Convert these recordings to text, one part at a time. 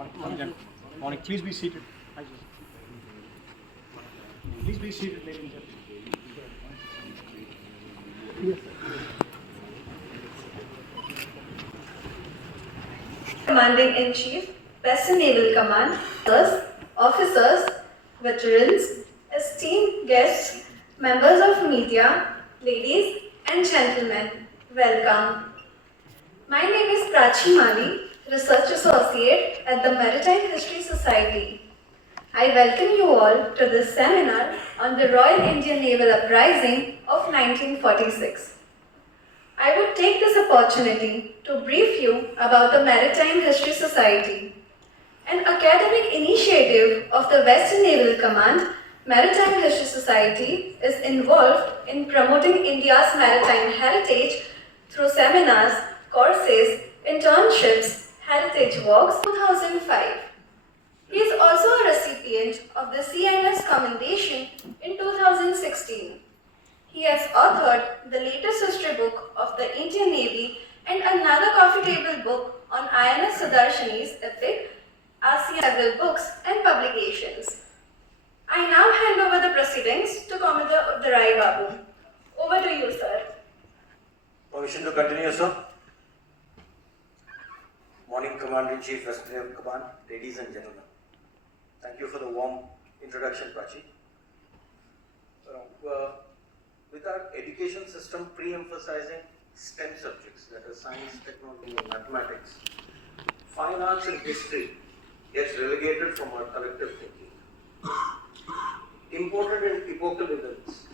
Morning. Morning. Please be seated. Please be seated, ladies and gentlemen. Commanding-in-Chief, Western Naval Command, officers, veterans, esteemed guests, members of media, ladies and gentlemen, welcome. My name is Prachi Mali, Research Associate at the Maritime History Society. I welcome you all to this seminar on the Royal Indian Naval Uprising of 1946. I would take this opportunity to brief you about the Maritime History Society. An academic initiative of the Western Naval Command, Maritime History Society is involved in promoting India's maritime heritage through seminars, courses, internships, heritage walks. 2005. He is also a recipient of the CMS Commendation in 2016. He has authored the latest history book of the Indian Navy and another coffee table book on INS Sudarshani's epic, ASEAN, several books and publications. I now hand over the proceedings to Commodore Abdurai Babu. Over to you, sir. Permission to continue, sir. Morning, Commander-in-Chief, Western Naval Command, ladies and gentlemen. Thank you for the warm introduction, Prachi. With our education system pre-emphasizing STEM subjects, that is science, technology and mathematics, fine arts and history gets relegated from our collective thinking. Important and epochal events,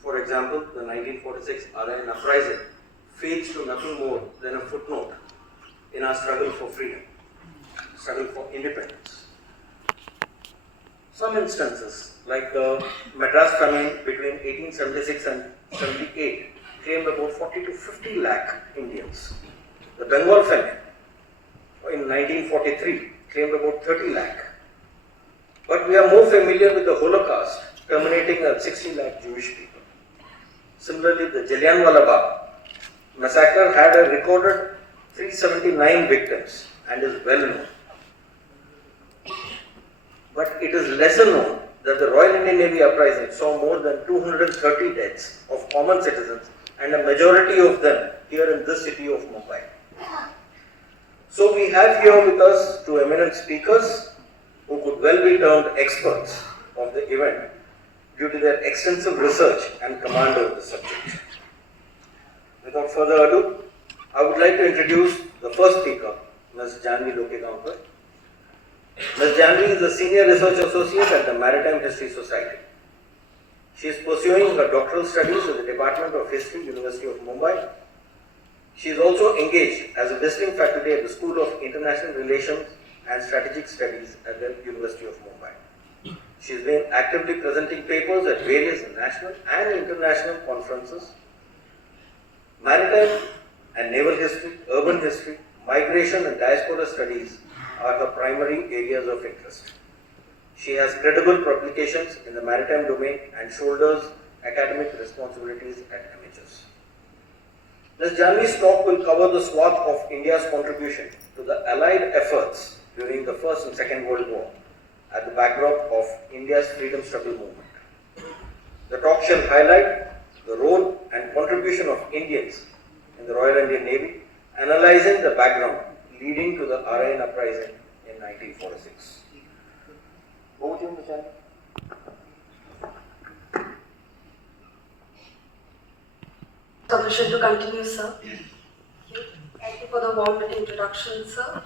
for example, the 1946 RIN uprising, fades to nothing more than a footnote in our struggle for freedom, struggle for independence. Some instances, like the Madras famine between 1876 and 78, claimed about 40 to 50 lakh Indians. The Bengal famine in 1943 claimed about 30 lakh. But we are more familiar with the Holocaust, terminating at 60 lakh Jewish people. Similarly, the Jallianwala Bagh massacre had a recorded 379 victims and is well known. But it is lesser known that the Royal Indian Navy uprising saw more than 230 deaths of common citizens and a majority of them here in this city of Mumbai. So we have here with us two eminent speakers who could well be termed experts of the event due to their extensive research and command of the subject. Without further ado, I would like to introduce the first speaker, Ms. Janvi Lokegaonkar. Ms. Janvi is a Senior Research Associate at the Maritime History Society. She is pursuing her doctoral studies at the Department of History, University of Mumbai. She is also engaged as a visiting faculty at the School of International Relations and Strategic Studies at the University of Mumbai. She has been actively presenting papers at various national and international conferences. Maritime and naval history, urban history, migration and diaspora studies are her primary areas of interest. She has credible publications in the maritime domain and shoulders academic responsibilities at MHS. Ms. Janvi's talk will cover the swath of India's contribution to the Allied efforts during the First and Second World War at the backdrop of India's freedom struggle movement. The talk shall highlight the role and contribution of Indians in the Royal Indian Navy, analyzing the background leading to the RIN uprising in 1946. Over to you, Ms. Janvi. Permission to continue, sir. Thank you for the warm introduction, sir.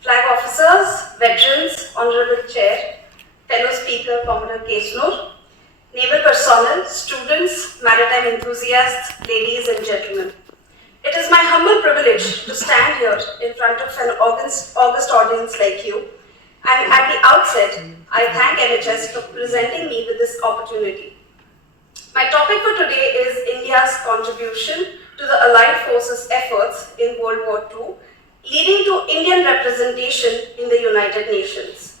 Flag officers, veterans, Honorable Chair, fellow Speaker Commodore Kesnur, naval personnel, students, maritime enthusiasts, ladies and gentlemen. It is my humble privilege to stand here in front of an august audience like you, and at the outset, I thank MHS for presenting me with this opportunity. My topic for today is India's contribution to the Allied Forces efforts in World War II, leading to Indian representation in the United Nations.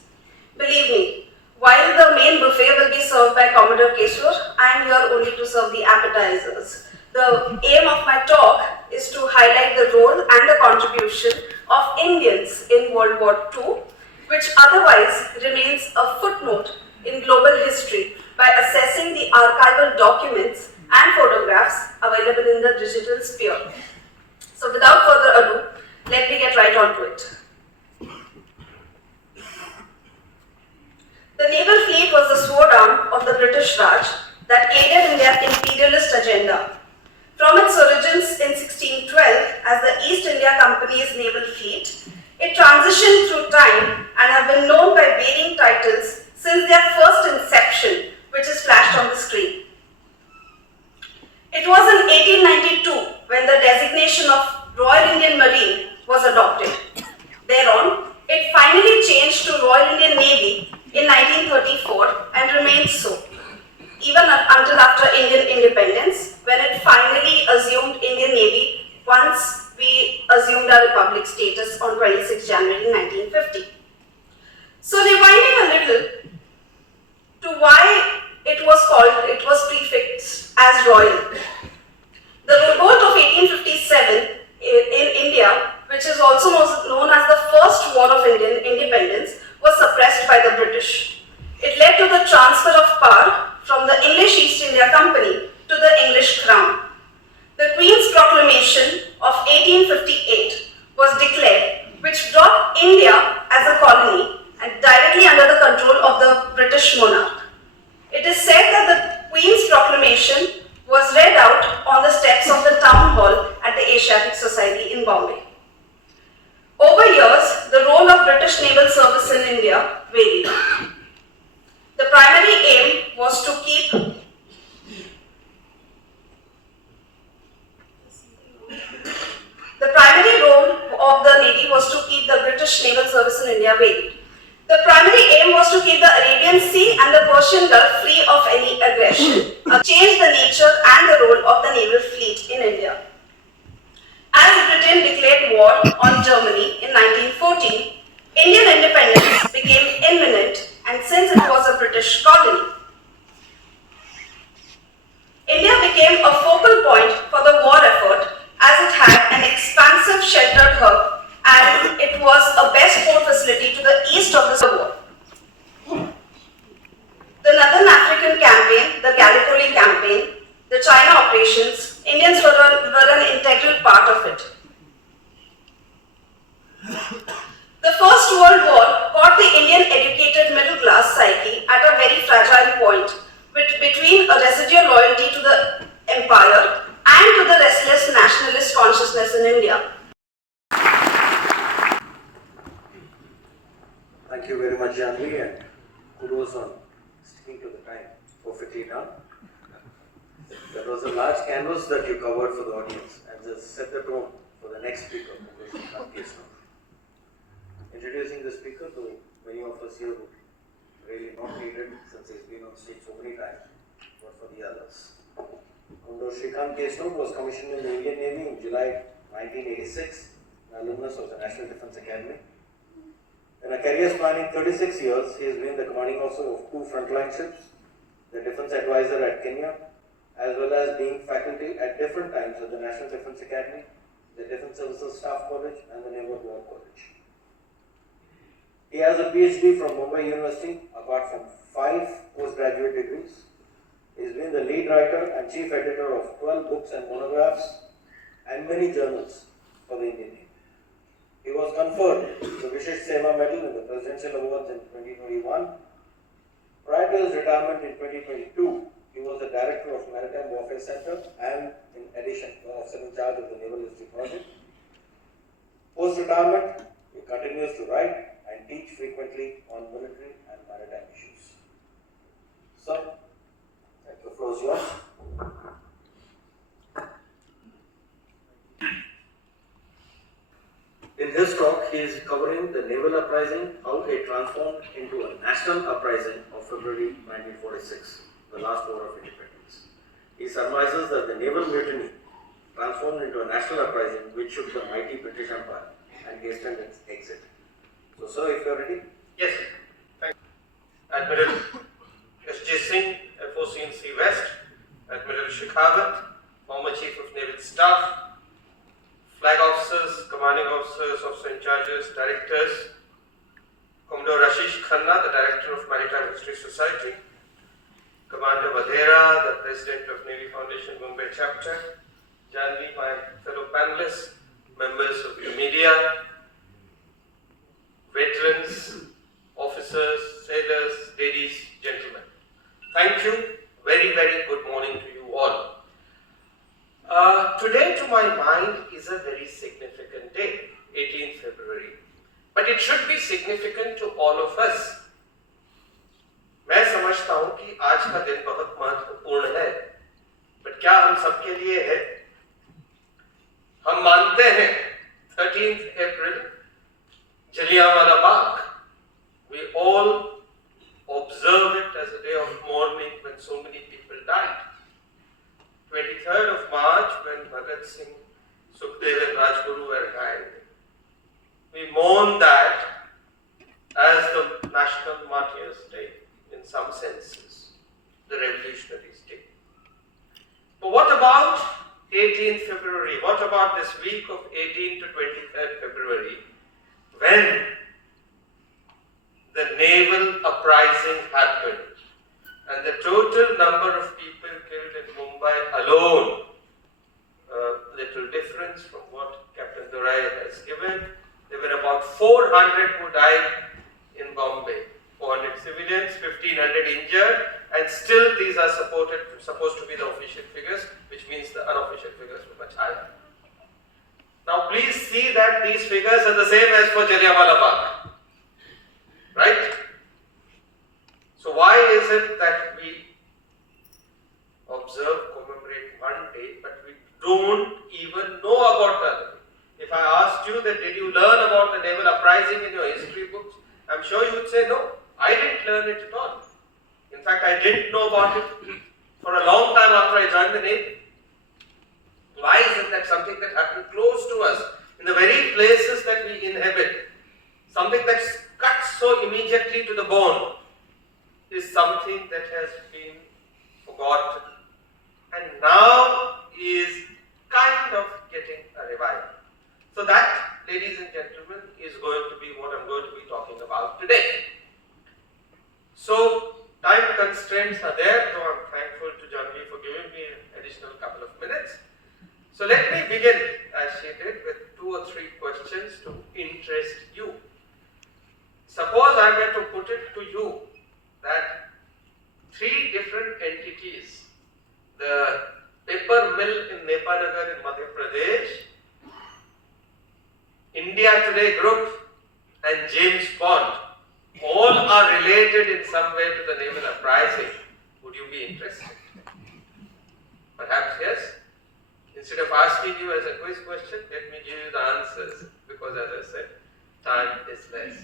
Believe me, While the main buffet will be served by Commodore Keshwar, I am here only to serve the appetizers. The aim of my talk is to highlight the role and the contribution of Indians in World War II, which otherwise remains a footnote in global history by assessing the archival documents and photographs available in the digital sphere. So without further ado, let me get right on to it. The naval fleet was the sword arm of the British Raj that aided in their imperialist agenda. From its origins in 1612 as the East India Company's naval fleet, it transitioned through time and have been known by varying titles since their first inception, which is flashed on the screen. It was in 1892 when the designation of Royal Indian Marine was adopted. Thereon, it finally changed to Royal Indian Navy in 1934 and remained so, even until after Indian independence, when it finally assumed Indian Navy once we assumed our republic status on 26 January 1950. So rewinding a little to why it was prefixed as Royal. The revolt of 1857 in India, which is also known as the First War of Indian Independence, was suppressed by the British. It led to the transfer of power from the English East India Company to the English Crown. The Queen's Proclamation of 1858 was declared, which brought India as a colony and directly under the control of the British monarch. It is said that the Queen's Proclamation was read out on the steps of the town hall at the Asiatic Society in Bombay. Over years, the role of British naval service in India varied. The primary aim was to keep the British naval service in India varied. The primary aim was to keep the Arabian Sea and the Persian Gulf free of any aggression, change the nature and the role of the naval fleet in India. As Britain declared war on Germany in 1914, Indian independence became imminent, and since it was a British colony, India became a focal point for the war effort as it had an expansive sheltered hub and it was a best port facility to the east of the war. The Northern African campaign, the Gallipoli campaign, the China operations, Indians were an integral part of it. The First World War caught the Indian educated middle class psyche at a very fragile point between a residual loyalty to the empire and to the restless nationalist consciousness in India. Thank you very much, Janvi, and kudos on sticking to the time. Perfectly done. That was a large canvas that you covered for the audience and just set the tone for the next speaker, Introducing the speaker, though many of us here would really not need it since he's been on stage so many times, but for the others. Commodore Srikanth Keshav was commissioned in the Indian Navy in July 1986, an alumnus of the National Defence Academy. In a career spanning 36 years, he has been the commanding officer of 2 frontline ships, the defence advisor at Kenya, as well as being faculty at different times at the National Defence Academy, the Defence Services Staff College, and the Naval War College. He has a PhD from Mumbai University, apart from 5 postgraduate degrees. He has been the lead writer and chief editor of 12 books and monographs and many journals for the Indian Navy. He was conferred the Vishesh Seva Medal in the Presidential Awards in 2021. Prior to his retirement in 2022, he was the director of Maritime Warfare Center and, in addition, the officer in charge of the Naval History Project. Post-retirement, he continues to write and teach frequently on military and maritime issues. So, the floor is yours. In his talk, he is covering the naval uprising, how it transformed into a national uprising of February 1946, the last war of independence. He surmises that the naval mutiny transformed into a national uprising which shook the mighty British Empire and hastened its exit. So, sir, if you are ready. Yes, thank you. Admiral S.J. Singh, FOC&C West, Admiral Shekhawat, former Chief of Naval Staff, Flag Officers, Commanding Officers, Officer in Charges, Directors, Commodore Ashish Khanna, the Director of Maritime History Society, Commander Vadera, the President of Navy Foundation Mumbai Chapter, Janvi, my fellow panelists, members of the media, veterans, officers, sailors, ladies, gentlemen. Thank you. Very, very good morning to you all. Today, to my mind, is a very significant day, 18th February. But it should be significant to all of us. मैं समझता हूं कि आज का दिन बहुत महत्वपूर्ण है, बट क्या हम सबके लिए है? हम मानते हैं 13th April, Jallianwala Bagh. We all observe it as a day of mourning when so many people died. 23rd of March, when Bhagat Singh, Sukhdev and Rajguru were hanged. We mourn that as the National Martyrs' Day, in some senses, the Revolutionaries' Day. But what about 18th February? What about this week of 18th to 23rd February, when the naval uprising happened and the total number of people killed in Mumbai alone, little difference from what Captain Durai has given, there were about 400 who died in Bombay, 400 civilians, 1500 injured, and still these are supposed to be the official figures, which means the unofficial figures were much higher. Now please see that these figures are the same as for Jallianwala Bagh, right? So why is it that we observe, commemorate one day, but we don't even know about the other? If I asked you that did you learn about the naval uprising in your history books, I'm sure you would say no, I didn't learn it at all. In fact, I didn't know about it for a long time after I joined the Navy. Why is it that something that happened close to us, in the very places that we inhabit, something that's cut so immediately to the bone, is something that has been forgotten and now is kind of getting a revival? So that, ladies and gentlemen, is going to be what I'm going to be talking about today. So, time constraints are there, though I'm thankful to Janvi for giving me an additional couple of minutes. So let me begin, as she did, with 2 or 3 questions to interest you. Suppose I were to put it to you that 3 different entities, the paper mill in Nepanagar in Madhya Pradesh, India Today Group and James Bond, all are related in some way to the naval uprising. Would you be interested? Perhaps yes. Instead of asking you as a quiz question, let me give you the answers, because as I said, time is less.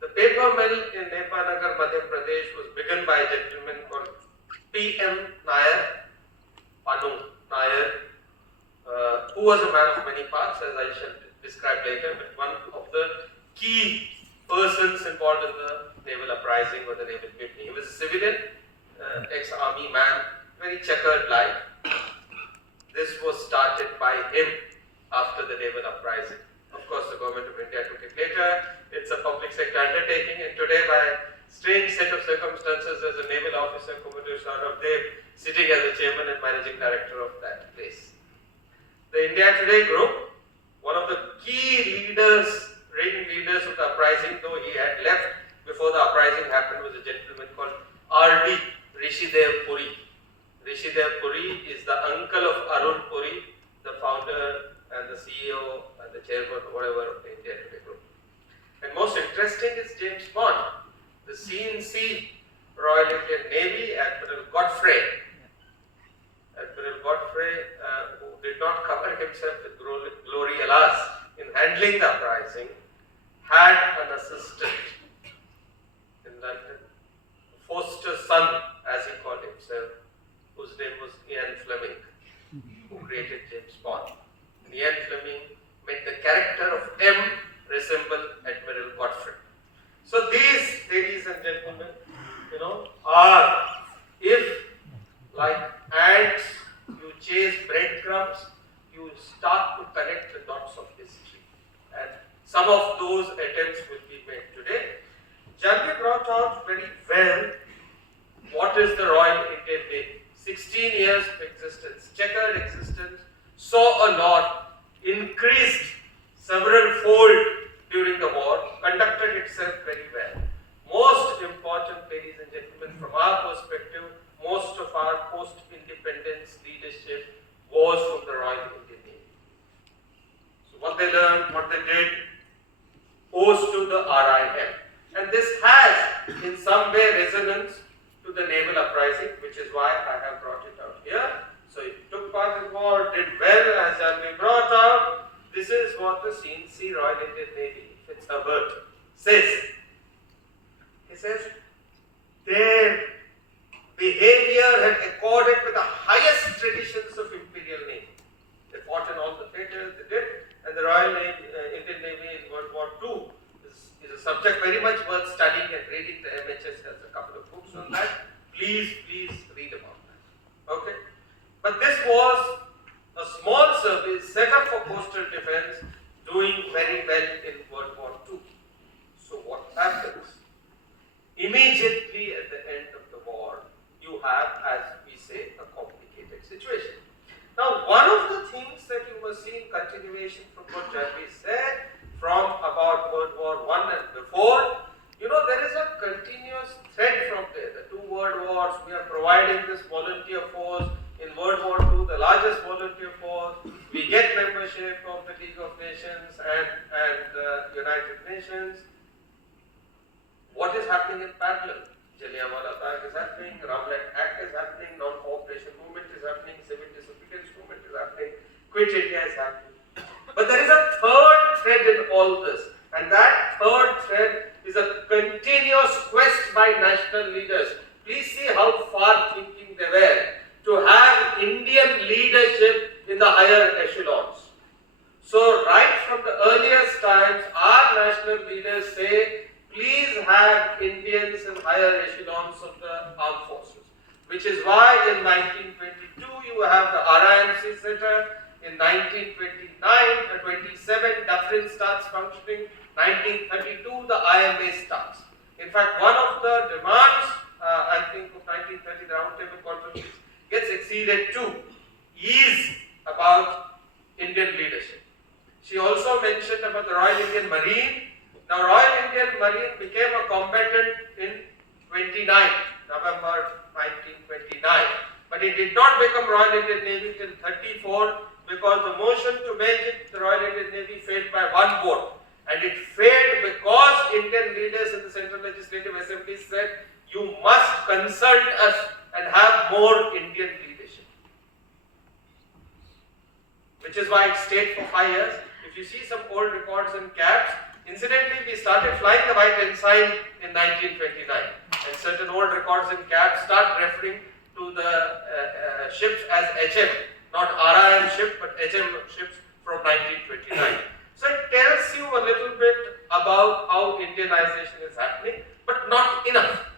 The paper mill in Nepanagar, Madhya Pradesh was begun by a gentleman called P.M. Nair, Panu Nair, who was a man of many parts, as I shall describe later, but one of the key persons involved in the naval uprising or the naval mutiny. He was a civilian, ex-army man, very checkered life. This was started by him after the naval uprising. Of course, the government of India took it later. It's a public sector undertaking, and today, by a strange set of circumstances, there's a naval officer, Commodore Saurabh Dev, sitting as the chairman and managing director of that place. The India Today Group, one of the key leaders, reigning leaders of the uprising, though he had left before the uprising happened, was a gentleman called R.D. Rishidev Puri. Rishidev Puri is the uncle of Arun Puri, the founder and the CEO and the chairman or whatever of the India Today Group. And most interesting is James Bond, the C&C Royal Indian Navy, Admiral Godfrey. Admiral Godfrey, who did not cover himself with glory, alas, in handling the uprising, had an assistant in London, Foster's son, as he called himself, whose name was Ian Fleming, who created James Bond. And Ian Fleming made the character of M resemble Admiral Godfrey. So these, ladies and chase breadcrumbs, you will start to connect the dots of history. And some of those attempts will be made today. Janvi brought out very well what is the Royal Indian Navy. 16 years of existence, checkered existence, saw a lot, increased several fold during the war, conducted itself very well. Most important, ladies and gentlemen, from our perspective, most of our post-independence leadership was from the Royal Indian Navy. So what they learned, what they did, owes to the RIM. And this has in some way resonance to the naval uprising, which is why I have brought it out here. So it took part in war, did well, as Janvi brought out. This is what the CNC Royal Indian Navy, Fitzherbert, says. He says, their behavior had accorded with the highest traditions of Imperial Navy. They fought in all the theatres, they did, and the Royal Indian Navy in World War II is a subject very much worth studying and reading. The MHS has a couple of books on that. Please read about that. Okay? But this was a small service set up for coastal defense, doing very well in World War II. So what happens? Immediately at the end of the war, you have, as we say, a complicated situation. Now, one of the things that you must see in continuation from what Janvi said, from about World War I and before, there is a continuous thread from there. The two world wars, we are providing this volunteer force. In World War II, the largest volunteer force, we get membership of the League of Nations and the United Nations. What is happening in parallel? Jallianwala Bagh is happening, Ramlet Act is happening, non-cooperation movement is happening, civil disobedience movement is happening, Quit India is happening. But there is a third thread in all this, and that third thread is a continuous quest by national leaders. Please see how far thinking they were to have Indian leadership in the higher echelons. So right from the earliest times, our national leaders say, please have Indians in higher echelons of the armed forces. Which is why in 1922 you have the RIMC set up. In 1929, 27, Dufferin starts functioning. 1932, the IMA starts. In fact, one of the demands, I think of 1930, the Roundtable Conference, gets exceeded too, is about Indian leadership. She also mentioned about the Royal Indian Marine. Now, Royal Indian Marine became a combatant in November 1929. But it did not become Royal Indian Navy till 34 because the motion to make it the Royal Indian Navy failed by one vote. And it failed because Indian leaders in the Central Legislative Assembly said, you must consult us and have more Indian leadership. Which is why it stayed for 5 years. If you see some old records in cabs, incidentally, we started flying the white ensign in 1929. And certain old records in cabs start referring to the ships as HM, not RIM ship, but HM ships from 1929. So it tells you a little bit about how Indianization is happening, but not enough.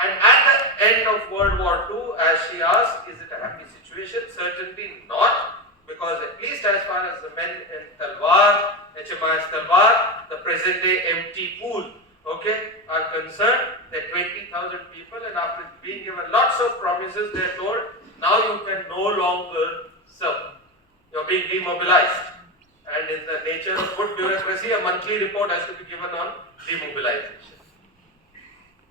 And at the end of World War II, as she asked, is it a happy situation? Certainly not, because at least as far as the men in Talwar, HMIS Talwar, the present day empty pool, are concerned, there are 20,000 people, and after being given lots of promises, they are told, now you can no longer serve. You are being demobilized. And in the nature of good bureaucracy, a monthly report has to be given on demobilization.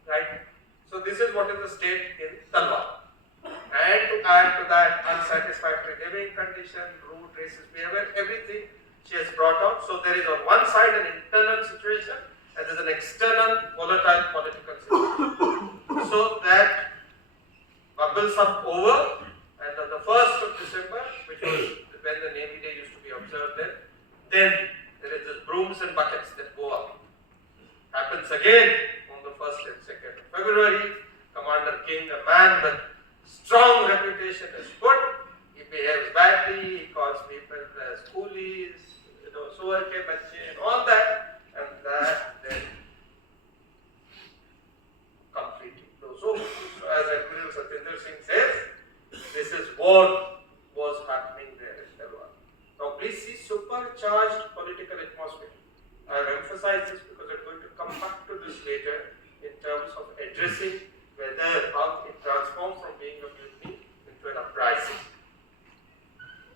Right? So this is what is the state in Talwar. And to add to that, unsatisfactory living condition, rude, racist behavior, everything she has brought out. So there is on one side an internal situation and there is an external volatile political situation. So that bubbles up over, and on the 1st of December, which was when the Navy Day used to be observed then there is this brooms and buckets that go up. Happens again on the 1st and 2nd of February. Commander King, a man with strong reputation, is put. He behaves badly, he calls people as coolies, suwar ke bacche, and all that, and that then completely blows over. So as Admiral Satyendra Singh says, this is war please see supercharged political atmosphere. I have emphasized this because I'm going to come back to this later in terms of addressing how it transformed from being a mutiny into an uprising.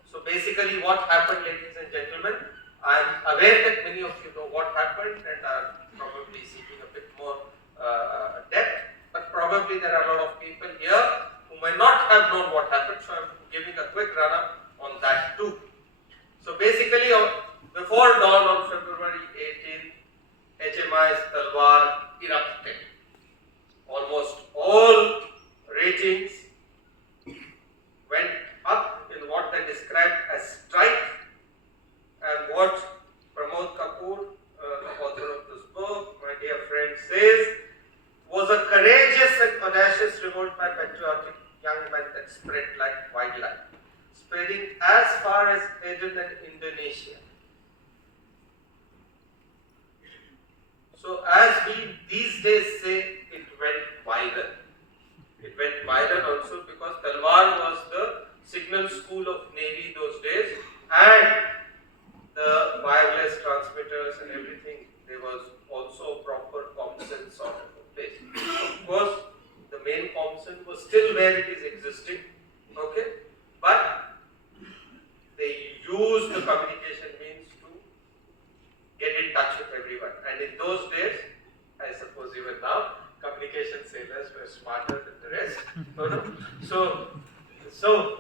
So basically what happened, ladies and gentlemen, I am aware that many of you know what happened and are probably seeking a bit more depth, but probably there are a lot of people here who may not have known what happened, so I am giving a quick run-up on that too. So basically, before dawn on February 18th, HMI's Talwar erupted. Almost all ratings went up in what they described as strike, and what Pramod Kapoor, the author of this book, my dear friend, says was a courageous and audacious revolt by patriotic young men that spread like wildlife, spreading as far as Aden and Indonesia. So as we these days say, it went viral. It went viral also because Talwar was the signal school of Navy those days, and the wireless transmitters and everything, there was also proper ComSen sort of a place. Of course, the main ComSen was still where it is existing, okay, but they used the communication means to get in touch with everyone. And in those days, I suppose even now, communication sailors were smarter than the rest. So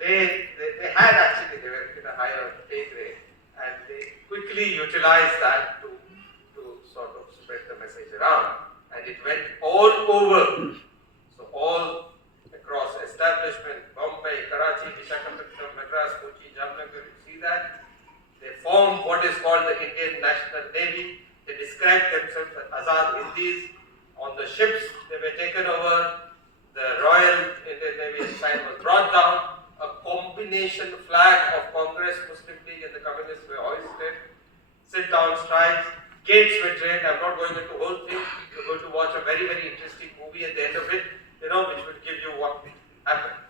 they had actually, they were in a higher pay grade, and they quickly utilized that to sort of spread the message around, and it went all over. So all across establishment, Bombay, Karachi, Visakhapatnam, Madras, Kochi, Jamnagar, you see that? They formed what is called the Indian National Navy. They described themselves as Azad Hindis. On the ships, they were taken over. The Royal Indian Navy sign was brought down. A combination flag of Congress, Muslim League and the Communists were hoisted. Sit-down strikes, gates were drained. I'm not going into the whole thing. You're going to watch a very, very interesting movie at the end of it, which will give you what happened.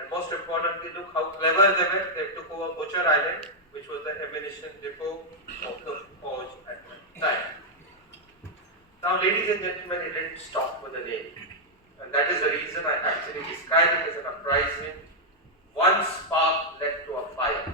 And most importantly, look how clever they were. They took over Butcher Island, which was the ammunition depot of the Fauj at that time. Now, ladies and gentlemen, it didn't stop with the Navy. And that is the reason I actually describe it as an uprising. One spark led to a fire.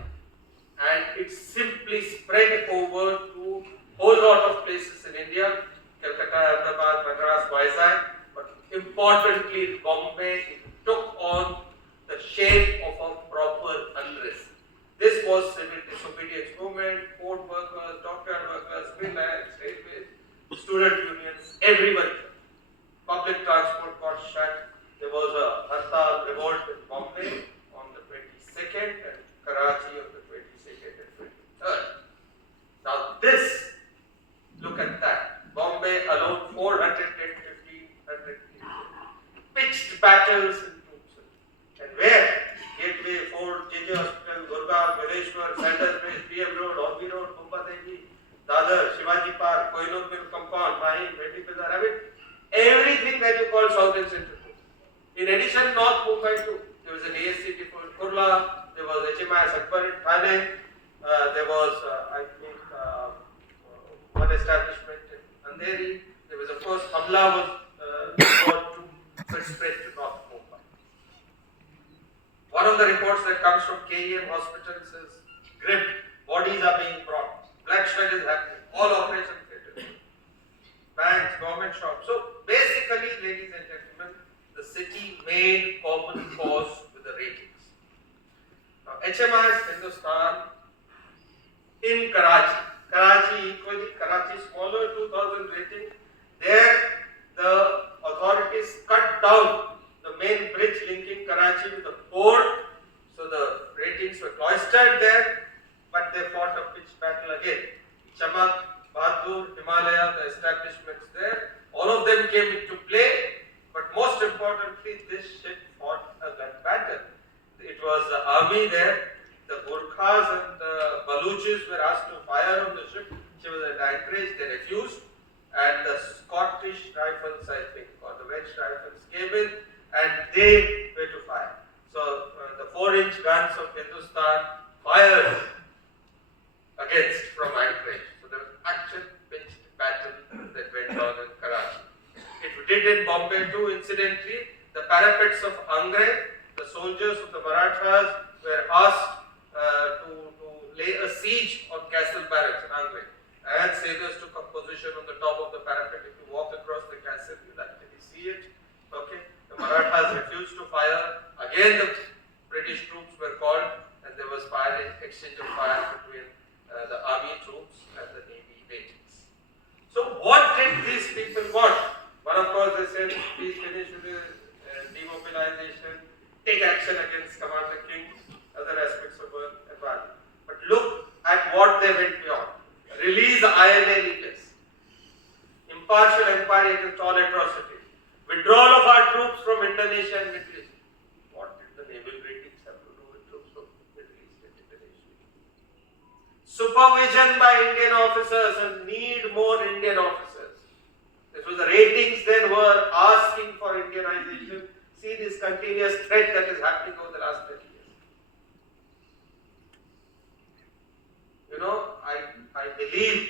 And it simply spread over to a whole lot of places in India, Calcutta, Ahmedabad, Madras, Vizag, but importantly Bombay. It took on the shape of a proper unrest. This was civil disobedience movement, port workers, dockyard workers, millhands, railways, student unions, everyone. Public transport got shut. There was a Hartal revolt in Bombay on the 22nd and Karachi on the 22nd and 23rd. Now this, look at that. Bombay alone, 400 dead, 1,500 people. Pitched battles in troops. And where? Gateway, Fort, JJ Hospital, Gurgaon, Vireshwar, Sanders Place, PM Road, Orbi Road, Mumbai Devi, Dadar, Shivaji Park, Kohinoor Mill Compound, Mahim, Bedi Bazaar, I mean, everything that you call South and Central. In addition, North Mumbai too. There was an ASC depot in Kurla, there was HMIS Akbar in Thane, there was, I think, one establishment in Andheri. There was, of course, Hamla was brought to spread to North Mumbai. One of the reports that comes from KEM hospitals is grim. Bodies are being brought. Bloodshed is happening. All operations failed. Banks, government shops. So basically, ladies and gentlemen, the city made common cause with the ratings. Now, HMIS Hindustan in Karachi equally, Karachi smaller, 2,000 rating. There, the authorities cut down the main bridge linking Karachi with the port, so the ratings were cloistered there, but they fought a pitched battle again. Chamak, Bahadur, Himalaya, the establishments there, all of them came into play, but most importantly, this ship fought a gun battle. It was the army there, the Gurkhas and the Baluchis were asked to fire on the ship. She was at anchorage, they refused, and the Scottish rifles, I think, or the Welsh rifles came in, and they were to fire. So the 4-inch guns of Hindustan fired against from anchorage. So there was actual pitched battle that went on in Karachi. It did in Bombay too, incidentally. The parapets of Angre, the soldiers of the Marathas were asked to lay a siege on castle barracks in Angre. And sailors took up position on the top of the parapet. If you walk across the castle, you'll actually see it. Okay. The Marathas refused to fire. Again, the British troops were called, and there was exchange of fire between the army troops and the navy ratings. So, what did these people want? One, of course, they said, please finish with the demobilization, take action against Commander King, other aspects of the environment. But look at what they went beyond. Release INA leaders, impartial inquiry against all atrocities, withdrawal of our troops from Indonesia and Middle East. What did the naval ratings have to do with troops from Middle East and Indonesia? Supervision by Indian officers and need more Indian officers. This was the ratings then were asking for Indianization. See this continuous threat that is happening over the last 30 years. You know, I believe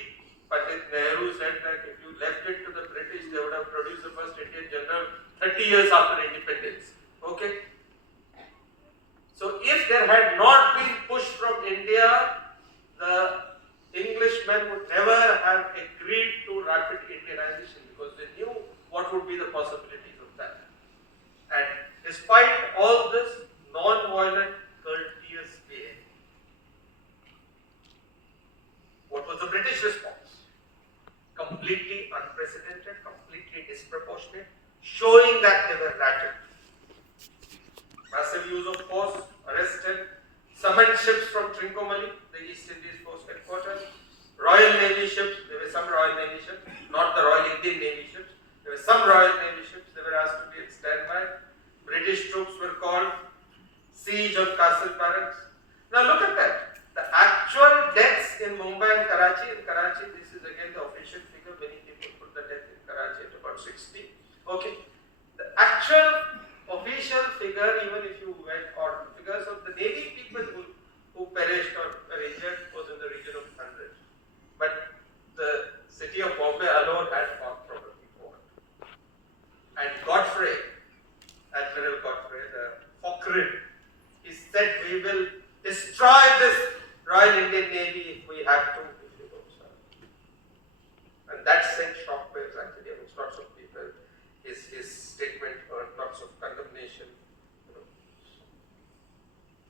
Pandit Nehru said that if you left it to the British, they would have produced the first Indian general 30 years after independence. Okay? So if there had not been push from India, the Englishmen would never have agreed to rapid Indianization because they knew what would be the possibilities of that. And despite all this non-violent, courteous behavior, what was the British response? Completely unprecedented, completely disproportionate, showing that they were rattled. Massive use of force, arrested, summoned ships from Trincomalee, the East Indies Force headquarters, Royal Navy ships, there were some Royal Navy ships, not the Royal Indian Navy ships, there were some Royal Navy ships, they were asked to be in standby. British troops were called, siege of castle barracks. Now look at that. The actual deaths in Mumbai and Karachi, this is again the official figure, many people put the death in Karachi at about 60. Okay. The actual official figure, even if you went on figures of the Navy people who perished or were injured, was in the region of 100. But the city of Bombay alone had probably 400. And Godfrey, Admiral Godfrey, the Cochrane, he said, we will destroy this Royal Indian Navy if we have to, if you don't serve. And that sent shockwaves actually amongst lots of people. His statement earned lots of condemnation.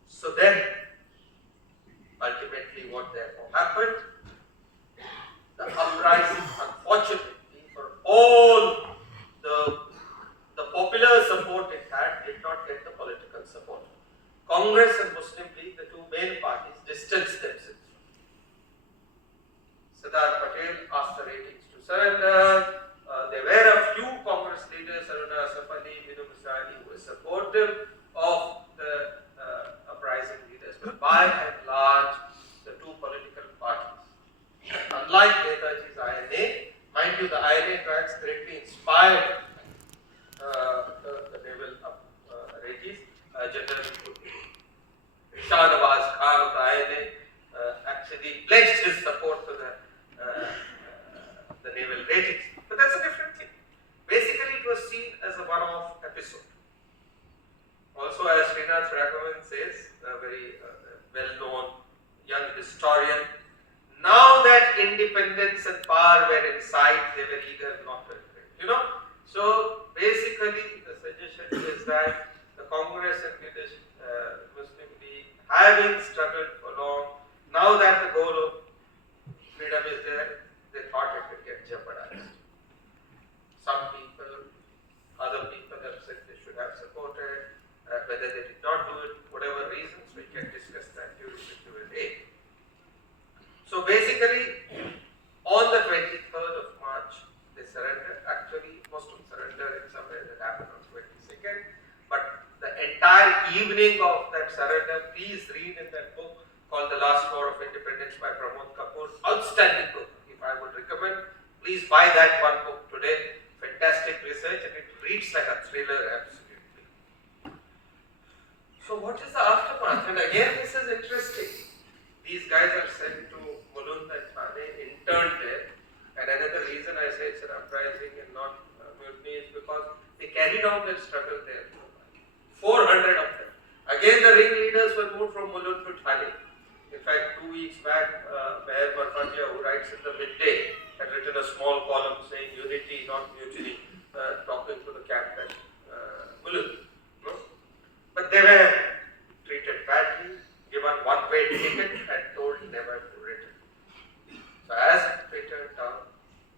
So then, ultimately what therefore happened, the uprising, unfortunately, for all the popular support it had, did not get the political support. Congress and Muslim League, the two main parties, distanced themselves. Sardar Patel asked the ratings to surrender. There were a few Congress leaders, Aruna Asaf Ali, Minu Musani, who were supportive of the uprising leaders. But by and large, the two political parties, unlike Netaji's INA, mind you, the INA tracks greatly inspired the naval regis, General Shah Nawaz Khan of the INA actually pledged his support to the naval ratings. But that's a different thing. Basically, it was seen as a one-off episode. Also, as Srinath Raghavan says, a very well-known young historian, now that independence and power were in sight, they were eager not to regret. You know? So, basically, the suggestion is that the Congress and Muslim League, having struggled for long, now that the goal of freedom is there, they thought it would get jeopardized. Some people, other people have said they should have supported, whether they did not do it, whatever reasons, we can discuss that during the Q&A. So basically, on the 23rd of March, they surrendered. Actually, most of them surrendered in somewhere that happened on 22nd. But the entire evening of that surrender, please read in that book called The Last War of Independence by Pramod Kapoor. Outstanding book. If I would recommend, please buy that one book today. Fantastic research, and it reads like a thriller, absolutely. So what is the aftermath? And again, this is interesting. These guys are sent to Mulund carried on their struggle there. 400 of them. Again, the ringleaders were moved from Mulund to Thane. In fact, 2 weeks back, Mayor Barfajia, who writes in the Midday, had written a small column saying unity, not mutiny, talking to the camp at Mulund. No? But they were treated badly, given one-way ticket, and told never to return. So as it turned out,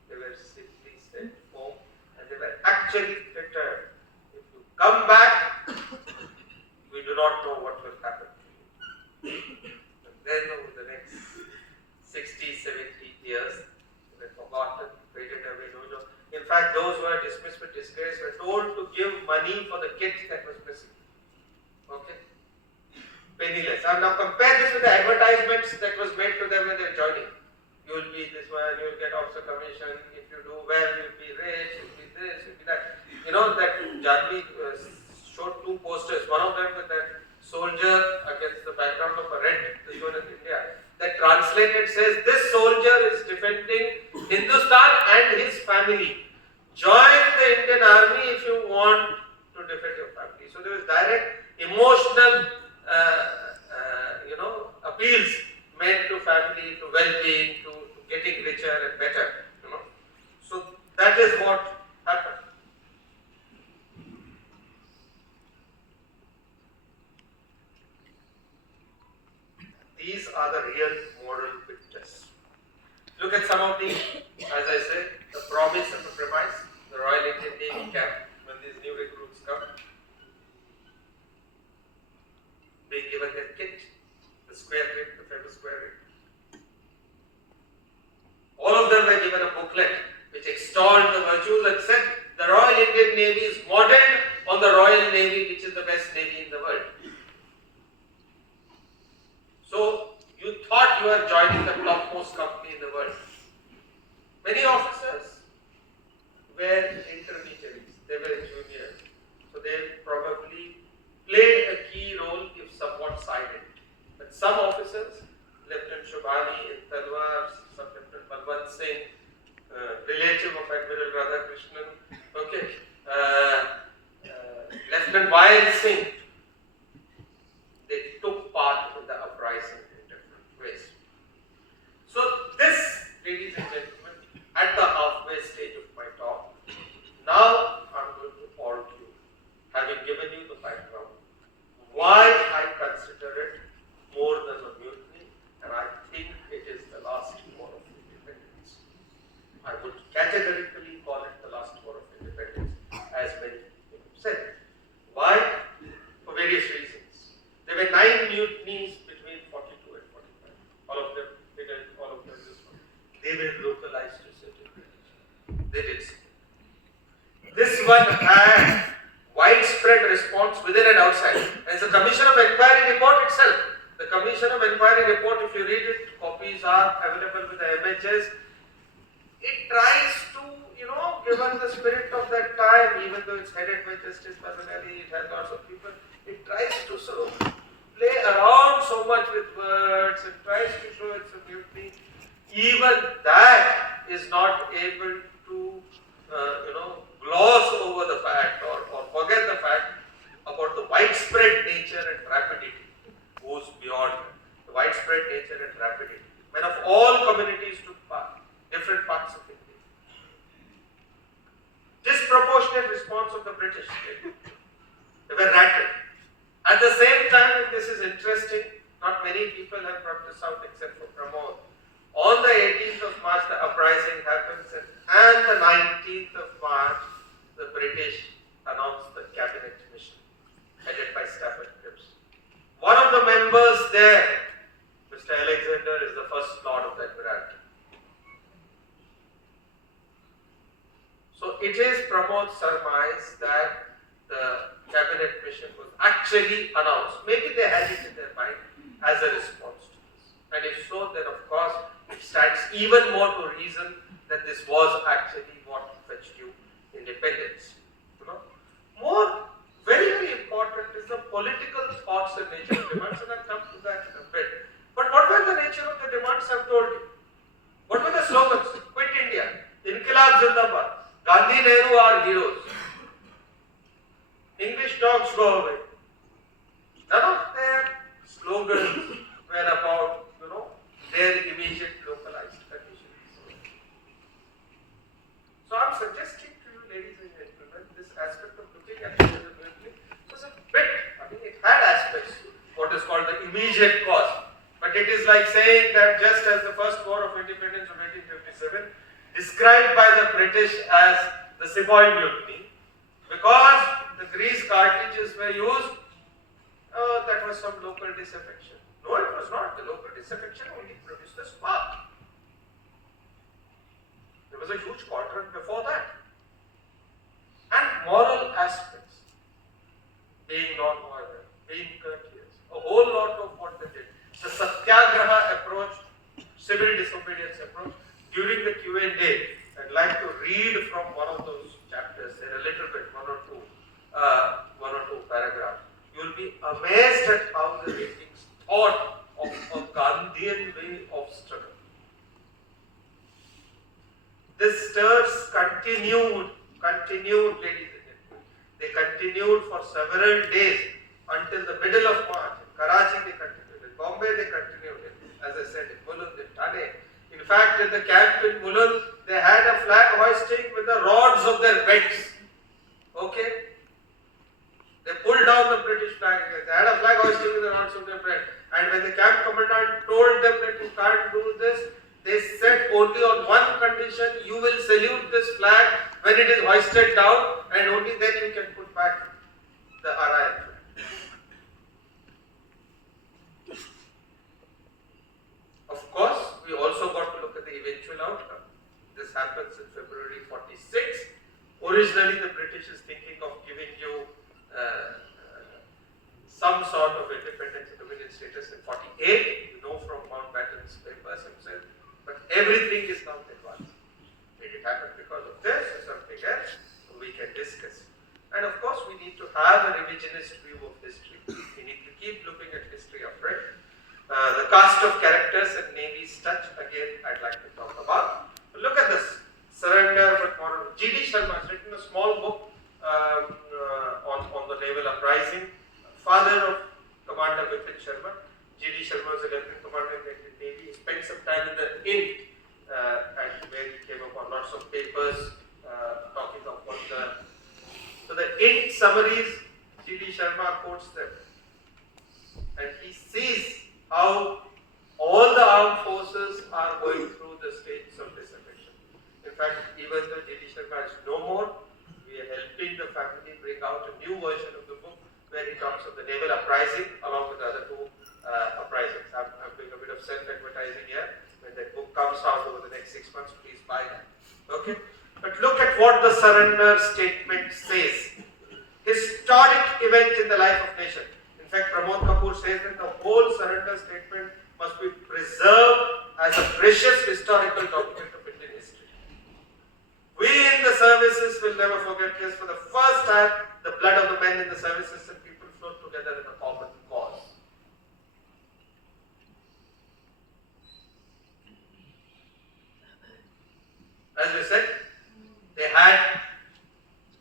they were simply sent home, and they were actually threatened. If you come back, we do not know what will happen to you. And then over the next 60, 70 years, they were forgotten, faded away, no job. In fact, those who were dismissed with disgrace were told to give money for the kit that was missing. Okay? Penniless. And now compare this with the advertisements that was made to them when they were joining. You will be this one, you will get officer commission, if you do well, you will be rich, you will be this, you will be that. You know that Jadvi showed 2 posters, one of them with that soldier against the background of a red, this one in India. That translated says, this soldier is defending Hindustan and his family. Join the Indian army if you want to defend your family. So there was direct emotional appeals made to family, to well-being, to getting richer and better. So that is what happened. These are the real moral witness. Look at some of the, as I said, the promise and the premise, the Royal Indian Navy camp, when these new recruits come, being given their kit, the square rib, the famous square rib. All of them were given a booklet which extolled the virtues and said the Royal Indian Navy is modeled on the Royal Navy, which is the best navy in the world. So you thought you were joining the topmost company in the world. Many officers were intermediaries, they were juniors. So they probably played a key role if somewhat silent. But some officers, Lieutenant Shubhani in Talwar, Sub-Lieutenant Balwant Singh, relative of Admiral Radhakrishnan, Lieutenant Vail Singh, they took part in the uprising in different ways. So this, ladies and gentlemen, at the halfway stage of my talk, now I'm going to argue, having given you the background, why I consider it more than a mutiny, and I think it is the last war of independence. I would categorically call it the last war of independence, as many people have said. Why? For various reasons. There were 9 mutinies between 42 and 45. All of them hidden, all of them this one. They were localized to certain regions. They did so. This one had widespread response within and outside. And it's a Commission of Inquiry report itself. The Commission of Inquiry report, if you read it, copies are available with the MHS. It tries to, given the spirit of that time, even though it's headed by Justice Masanelli, it has lots of people, it tries to sort of play around so much with words and tries to show it's a mutiny. Even that is not able to, gloss over the fact or forget the fact about the widespread nature and rapidity. Goes beyond the widespread nature and rapidity. Men of all communities took part, different parts of India. Disproportionate response of the British. They were rattled. At the same time, and this is interesting, not many people have brought this out except for Pramod. On the 18th of March, the uprising happens, and the 19th of March, the British announced the cabinet mission, headed by Stafford Cripps. One of the members there, Mr. Alexander, is the first Lord of the Admiralty. So it is Pramod's surmise that the cabinet mission was actually announced. Maybe they had it in their mind as a response to this. And if so, then of course it stands even more to reason that this was actually what fetched you independence. More, very, very important is the political thoughts and nature of demands, and I'll come to that in a bit. But what were the nature of the demands I've told you? What were the slogans? Quit India, Inqilab Zindabad, Gandhi, Nehru are heroes. British dogs go away. None of their slogans were about, their immediate localized conditions. So I'm suggesting to you, ladies and gentlemen, this aspect of looking at it was a bit, it had aspects, what is called the immediate cause. But it is like saying that just as the first war of independence of 1857, described by the British as the Sepoy Mutiny, because the grease cartridges were used, that was some local disaffection. No, it was not. The local disaffection only produced the spark. There was a huge quadrant before that. And moral aspects, being non-violent, being courteous, a whole lot of what they did. The Satyagraha approach, civil disobedience approach, during the Q&A, I'd like to read from one of those chapters, there a little bit, one or two paragraphs. You will be amazed at how the ratings thought of a Gandhian way of struggle. This stirs continued, ladies and gentlemen. They continued for several days until the middle of March. In Karachi they continued, in Bombay they continued, as I said, in Mulund, in Thane. In fact, in the camp in Mulund, they had a flag hoisting with the rods of their beds. Okay? They pulled down the British flag again. They had a flag hoisting with the rods of their bed. And when the camp commandant told them that you can't do this, they said only on one condition, you will salute this flag when it is hoisted down, and only then you can put back the RIF flag. Of course, we also got to look at the eventual outcome. This happens in February 46. Originally, the British is thinking of giving you some sort of independence and dominion status in 48. You know from Mountbatten's papers himself. But everything is now advanced. Did it happen because of this or something else? We can discuss. And of course, we need to have a revisionist view of history. We need to keep looking at history afresh. The cast of characters and Navy's touch, again, I'd like to talk about. But look at this. Surrender with moral. G.D. Sharma has written a small book on the naval uprising. Father of Commander Vipin Sharma. G.D. Sharma was a lieutenant commander in the Indian Navy. He spent some time in the Int, and where he came upon lots of papers talking of what the. So the Int summaries, G.D. Sharma quotes them. And he sees how all the armed forces are going through the stages of disaffection. In fact, even though G.D. Sharma is no more, we are helping the family bring out a new version of the book where he talks of the naval uprising along with the other two uprisings. I'm doing a bit of self-advertising here. When that book comes out over the next 6 months, please buy that. Okay? But look at what the surrender statement says. Historic event in the life of nation. In fact, Pramod Kapoor says that the whole surrender statement must be preserved as a precious historical document of Indian history. We in the services will never forget this. For the first time, the blood of the men in the services and people flowed together in a common cause. As we said, they had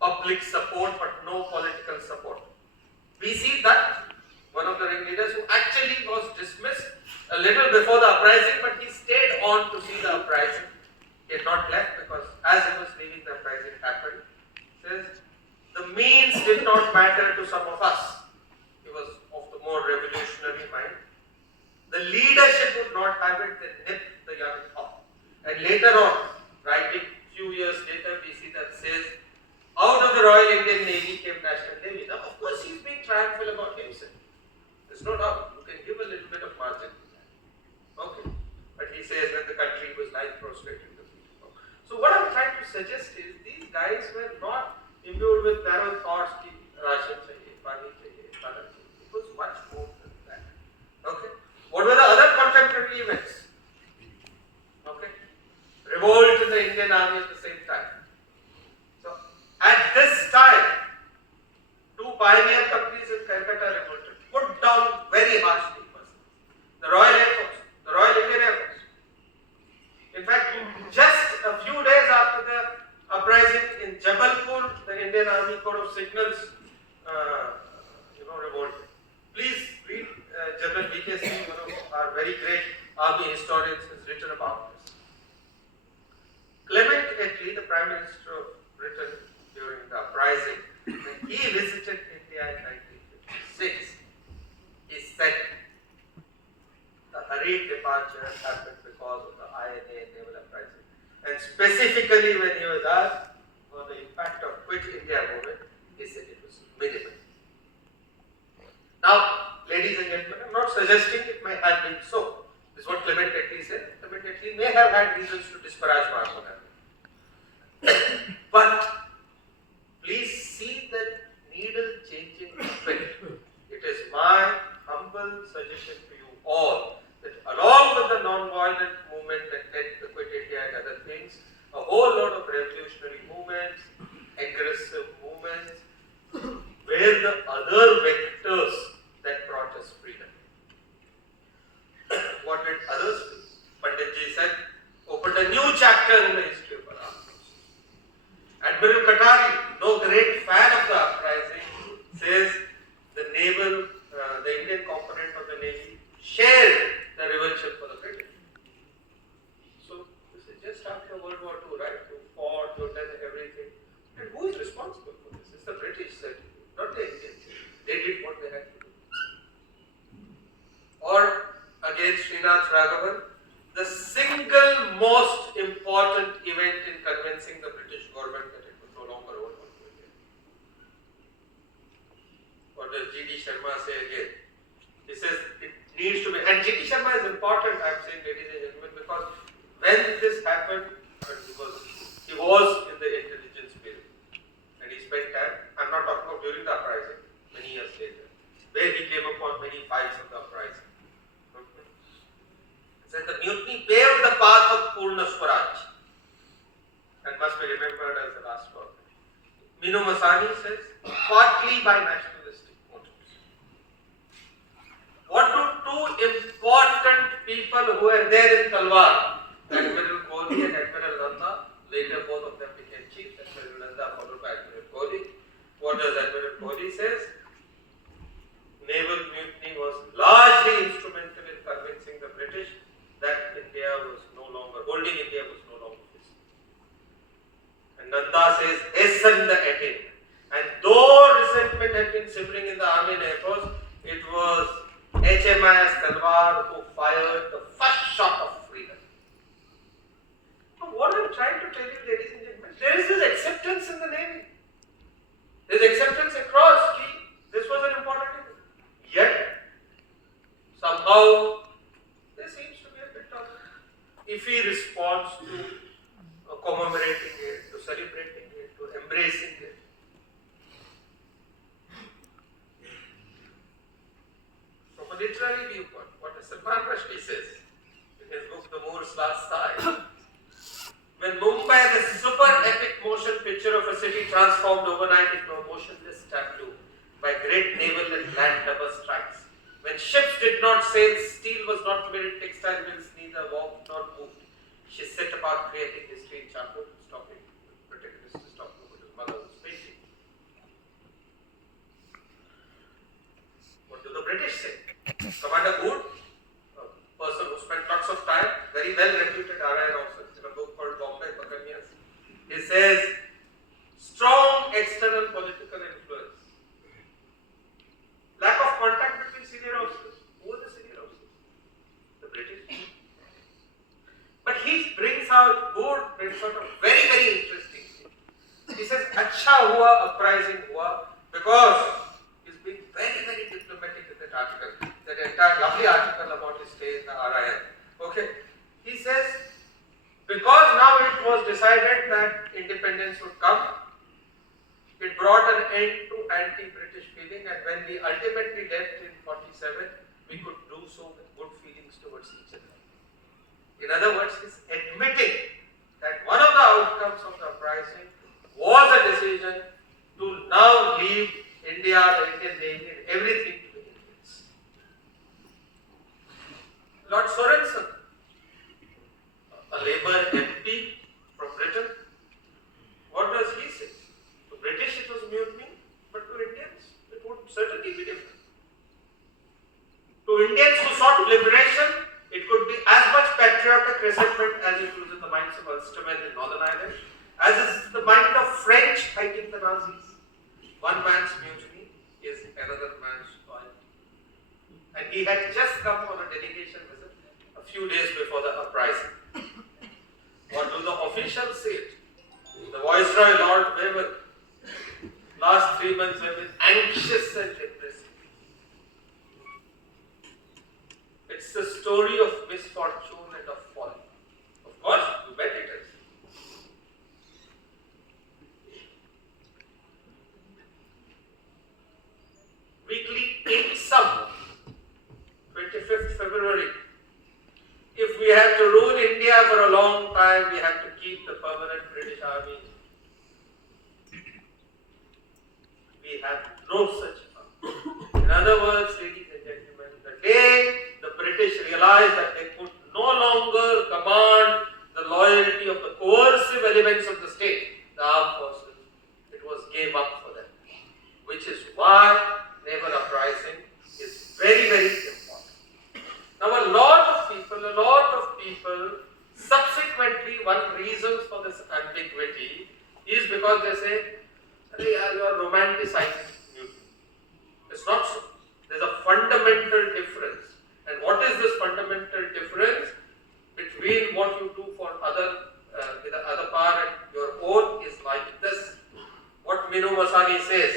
public support but no political support. We see that one of the ringleaders who actually was dismissed a little before the uprising, but he stayed on to see the uprising. He had not left because as he was leaving, the uprising happened. Says, the means did not matter to some of us. He was of the more revolutionary mind. The leadership would not have it, they nipped the young up. And later on, writing few years later, we see that says, out of the Royal Indian Navy came National Navy. Now, of course, he's being triumphal about himself. There's no doubt. You can give a little bit of margin to that. Okay. But he says when the country was lying prostrate in the feet. So what I'm trying to suggest is these guys were not imbued with narrow thoughts, ki ration chahiye, pani chahiye, color chahiye. It was much more than that. Okay. What were the other contemporary events? Okay. Revolt in the Indian Army at the same time. So at this time, two pioneer companies in Calcutta revolted, put down very harshly the Royal Air Force, the Royal Indian Air Force. In fact, just a few days after the uprising in Jabalpur, the Indian Army Corps of Signals General V.K. Singh, one of our very great army historians, has written about this. Clement Attlee, the Prime Minister of Britain during the uprising, when he visited India in 1956, he said the hurried departure happened because of the INA naval uprising. And specifically when he was asked on the impact of Quit India movement, he said it was minimal. Now, ladies and gentlemen, I'm not suggesting it may have been so. This is what Clement Attlee said. Clement Attlee may have had reasons to disparage Mahatma Gandhi. But please see that needle changing effect. It is my humble suggestion to you all that along with the non-violent movement that led to Quit India and other things, a whole lot of revolutionary movements, aggressive movements, were the other vectors that brought us freedom. What did others do? Panditji said, opened a new chapter in the history of our armed forces. Admiral Katari, no great fan of the uprising, says the Indian component of the Navy shared the revulsion for the British. So, this is just after World War II, right? You fought, you done everything. And who is responsible for this? It's the British, certainly, not the Indians. They did what they had to do. Or, again, Srinath Raghavan, the single most important event in convincing the British government that it was no longer hold on to India. What does G.D. Sharma say again? He says it needs to be, and G.D. Sharma is important, I'm saying, ladies and gentlemen, because when this happened, and he was in the intelligence bureau, and he spent time, I'm not talking about during the uprising, many years later, where he came upon many files of the uprising. He said the mutiny paved the path of Purna Swaraj and must be remembered as the last word. Minu Masani says, partly by nationalistic motives. What do two important people who were there in Talwar, Admiral Kohli and Admiral Nanda, later both of them became chiefs, Admiral Nanda followed by Admiral Kohli. What does Admiral Kohli says? Naval mutiny was largely instrumental in convincing the British that India was no longer, holding India was no longer feasible. And Nanda says, hasten the attainment. And though resentment had been simmering in the army and air force, it was HMIS Talwar who fired the first shot of freedom. Now, what I'm trying to tell you, ladies and gentlemen, there is this acceptance in the Navy. There is acceptance across. This was an important event. Yet, somehow, there seems to be a bit of iffy response to commemorating it, to celebrating it, to embracing it. From a literary viewpoint, what Salman Rushdie says in his book The Moor's Last Sigh, when Mumbai, the super epic motion picture of a city transformed overnight into a motionless statue by great naval and land double strikes, when ships did not sail, steel was not made, textile mills neither walked nor moved, she set about creating history in childhood, stopping the protagonist to stop what his mother was painting. What do the British say? Commander Good, a person who spent lots of time, very well reputed RI officer in a book called Bombay Buccaneers, he says, strong external political influence. Lack of contact between senior officers. Who are the senior officers? The British. But he brings out a very, very interesting thing. He says, Acha hua, uprising hua, because he's being very, very diplomatic in that article. That entire lovely article about his stay in the RIM. Okay. He says, because now it was decided that independence would come, it brought an end to anti-British feeling, and when we ultimately left in 47, we could do so with good feelings towards each other. In other words, he's admitting that one of the outcomes of the uprising was a decision to now leave India, the Indian Navy, and everything to the Indians. Lord Sorensen, a Labour MP from Britain, what does he say? To British it was mutiny, but to Indians it would certainly be different. To instrument in Northern Ireland, as is the mind of French fighting the Nazis. One man's mutiny is another man's loyalty. And he had just come on a delegation visit a few days before the uprising. What do the officials say? The Viceroy Lord Wavell, last 3 months have been anxious and depressing. It's the story of misfortune and of folly. Of course, you bet it is. Weekly in sum, 25th February. If we have to rule India for a long time, we have to keep the permanent British Army. We have no such power. In other words, ladies and gentlemen, the day the British realized that they could no longer command the loyalty of the coercive elements of the state, the armed forces, it was game up for them. Which is why naval uprising is very, very important. Now a lot of people, subsequently, one reason for this ambiguity is because they say, you are romanticizing mutiny. It's not so. There's a fundamental difference. And what is this fundamental difference between what you do for with the other power and your own is like this. What Minu Masani says,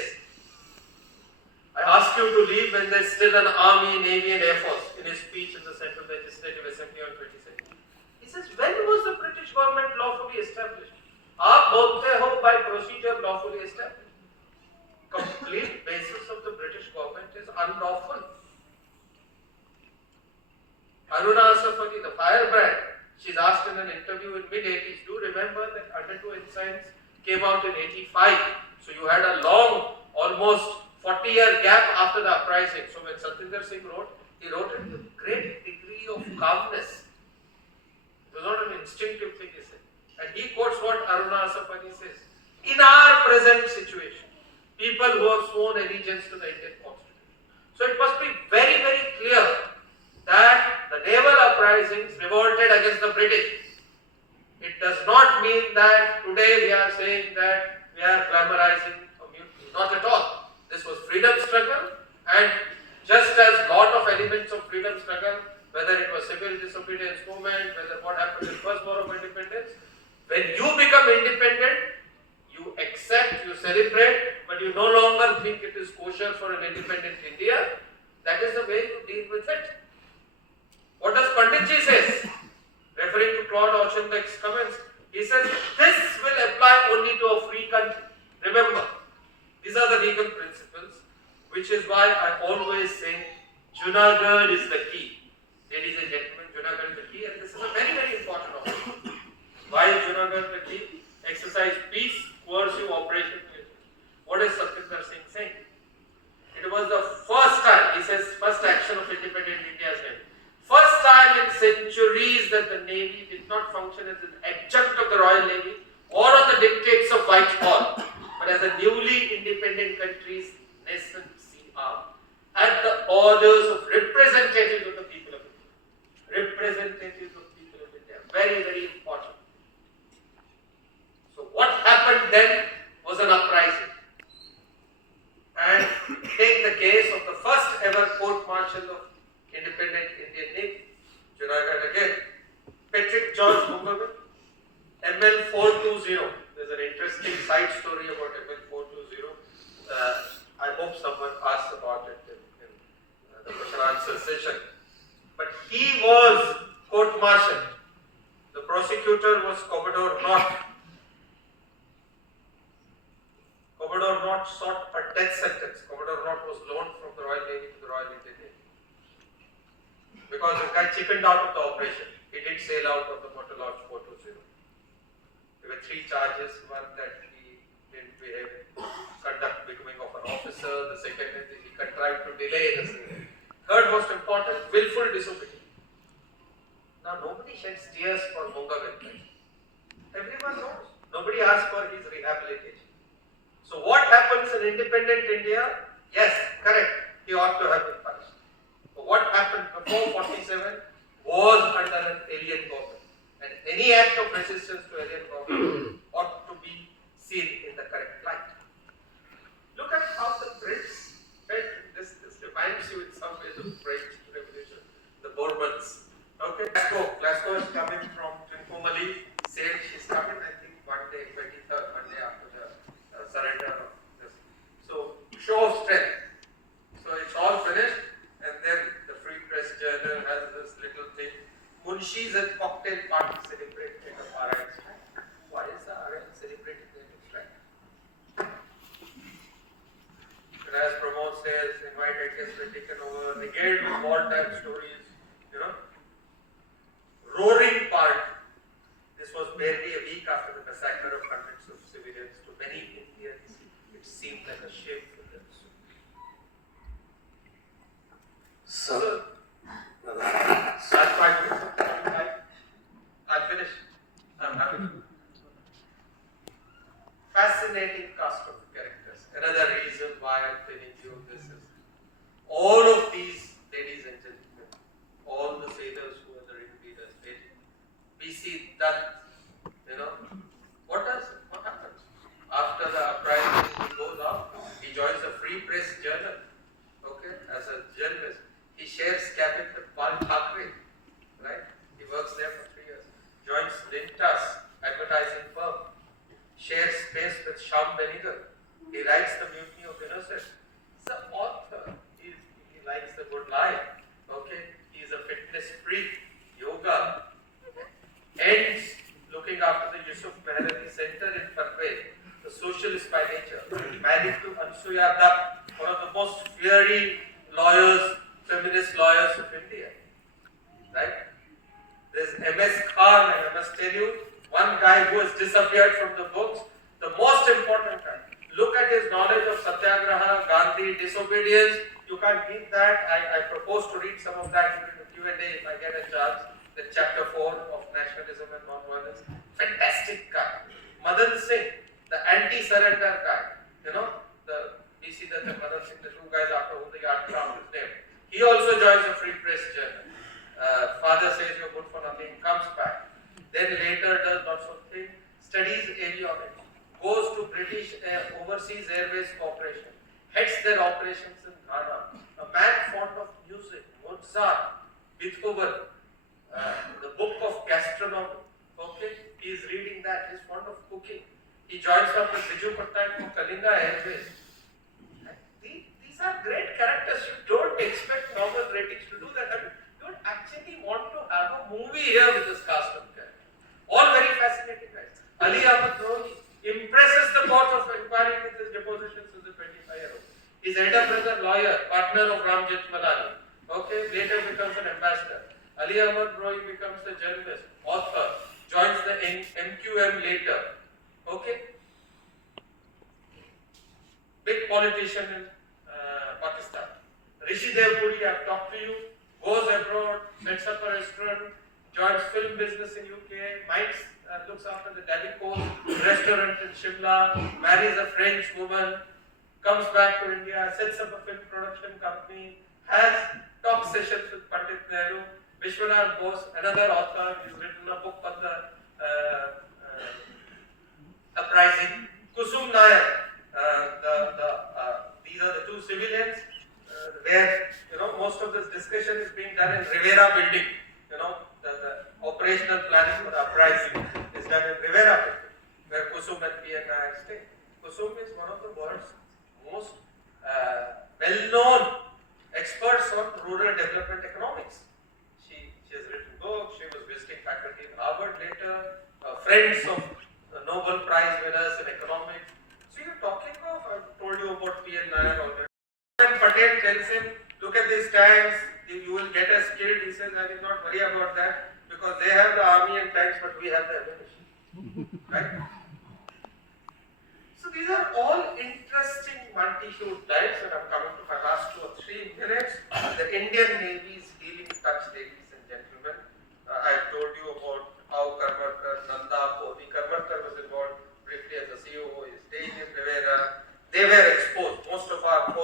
I ask you to leave when there's still an army, navy and air force, in his speech in the Central Legislative Assembly on 22nd. He says, when was the British government lawfully established? आप बोलते हो by procedure lawfully established. Complete basis of the British government is unlawful. Aruna Asafali, the firebrand, she's asked in an interview in mid-80s, do remember that Under 2 Ensigns came out in 85. So you had a long, almost 40-year gap after the uprising. So when Satinder Singh wrote, he wrote it with great degree of calmness. It was not an instinctive thing, he said. And he quotes what Aruna Asafani says. In our present situation, people who have sworn allegiance to the Indian Constitution. So it must be very, very clear that the naval uprisings revolted against the British. It does not mean that today we are saying that we are glamorizing a mutiny. Not at all. This was freedom struggle, and just as lot of elements of freedom struggle, whether it was civil disobedience movement, whether what happened in First War of Independence, when you become independent, you accept, you celebrate, but you no longer think it is kosher for an independent India. That is the way you deal with it. What does Panditji says? Referring to Claude Auchinleck's comments, he says, this will apply only to a free country. Remember, these are the legal principles, which is why I always say, Junagadh is the key. Ladies and gentlemen, Junagadh is the key, and this is a very, very important operation. Why is Junagadh the key? Exercise peace, coercive operation. What is Satinder Singh saying? It was the first time, he says, first action of independent India's name. First time in centuries that the Navy did not function as an adjunct of the Royal Navy or on the dictates of Whitehall, but as a newly independent country's nascent sea arm, at the orders of representatives of the people of India. Representatives of the people of India. Very, very important. So what happened then was an uprising. And take the case of the first ever court-martial of independent Indian Navy, Junagadh again. Patrick George Mungabin, ML 420. There's an interesting side story about ML 420. I hope someone asks about it in the question answer session. But he was court-martialed. The prosecutor was Commodore Knott. Commodore Knott sought a death sentence. Commodore Knott was loaned from the Royal Navy to the Royal Indian Navy. Because the guy chickened out of the operation. He did sail out of the Motor Launch 420. There were 3 charges. One that he didn't behave, conduct becoming of an officer. The second is he contrived to delay the sailing. Third most important, willful disobedience. Now nobody sheds tears for Mungabin. Everyone knows. Nobody asks for his rehabilitation. So what happens in independent India? Yes, correct. He ought to have been punished. But what happened before 47 was under an alien government. And any act of resistance to alien government ought to be seen in the correct light. Look at how the Brits felt. This reminds you in some ways of the French Revolution, the Bourbons. Okay, Glasgow is coming from Trincomalee, said she's coming, I think, one day, 23rd, one day after the surrender of this. So, show of strength. So, it's all finished, and then the Free Press Journal has this little thing. Munshis and cocktail party celebrated the RI strike. Why is the RI celebrating the strike? And as Pramod says, invited guests were taken over, regaled with wartime stories, roaring party. This was barely a week after the massacre of hundreds of civilians. To many Indians, it seemed like a shameful episode. So, that's my I'll finish. I'm happy. Fascinating cast of characters. Another reason why I'm telling you this is all of these ladies and gentlemen, all the sailors who are the ring leaders, we see that, what happens? After the uprising, he goes out, he joins the Free Press Journal, okay, as a journalist. He shares cabin with Bal Thackeray, right? He works there for 3 years. Joins Lintas, advertising firm. Shares space with Sham Benigal. He writes The Mutiny of Innocence. He's an author. He likes the good life. Okay? He's a fitness freak. Yoga. Ends looking after the Yusuf Mehrali Center in Parvez. The socialist by nature. Married to Ansuya Dutt, one of the most fiery lawyers, feminist lawyers of India. Right? There's MS Khan, and I must tell you, one guy who has disappeared from the books, the most important guy. Look at his knowledge of Satyagraha, Gandhi, disobedience. You can't beat that. I propose to read some of that during the Q&A if I get a chance. The chapter 4 of Nationalism and Non-Violence. Fantastic guy. Madan Singh, the anti-surrender guy. We see that the Madan Singh, the two guys after whom the art craft is named. He also joins the Free Press Journal. Father says you're good for nothing, comes back. Then later does lots of things, studies avionics, goes to British Overseas Airways Corporation, heads their operations in Ghana. A man fond of music, Mozart, Beethoven, the book of gastronomy. Okay, he is reading that. He's fond of cooking. He joins up with Biju Patnaik for Kalinga Airways. These are great characters. You don't expect normal ratings to do that. I mean, you don't actually want to have a movie here with this cast of characters. All very fascinating guys. Ali Ahmad Rohi impresses the court of inquiry with his depositions as a 25-year-old. His elder brother, lawyer, partner of Ram Jethmalani. Okay, later becomes an ambassador. Ali Ahmad Rohi becomes a journalist, author, joins the MQM later. Okay, big politician in Pakistan. Rishi Devpuri, I've talked to you, goes abroad, sets up a restaurant, joins film business in UK, looks after the Davico restaurant in Shimla, marries a French woman, comes back to India, sets up a film production company, has talk sessions with Pandit Nehru. Vishwanath Bose, another author, he's written a book on the uprising. Kusum Nair, these are the two civilians where most of this discussion is being done in Rivera building. The operational planning for the uprising is done in Rivera building, where Kusum and P. N. Nair stay. Kusum is one of the world's most well-known experts on rural development economics. She has written books. She was visiting faculty in Harvard later. Friends of the Nobel Prize winners in economics. So you're talking of, I've told you about P. N. Nair already. When Patel tells him, look at these tanks, you will get us killed. He says, I will not worry about that because they have the army and tanks, but we have the ammunition. Right? So these are all interesting multi-hued lives, and I'm coming to my last 2 or 3 minutes. The Indian Navy's healing touch, ladies and gentlemen. I've told you about how Karmarkar, Nanda, Podi, Karmarkar was involved briefly as a COO. He's staying in Rivera. They were exposed. Most of our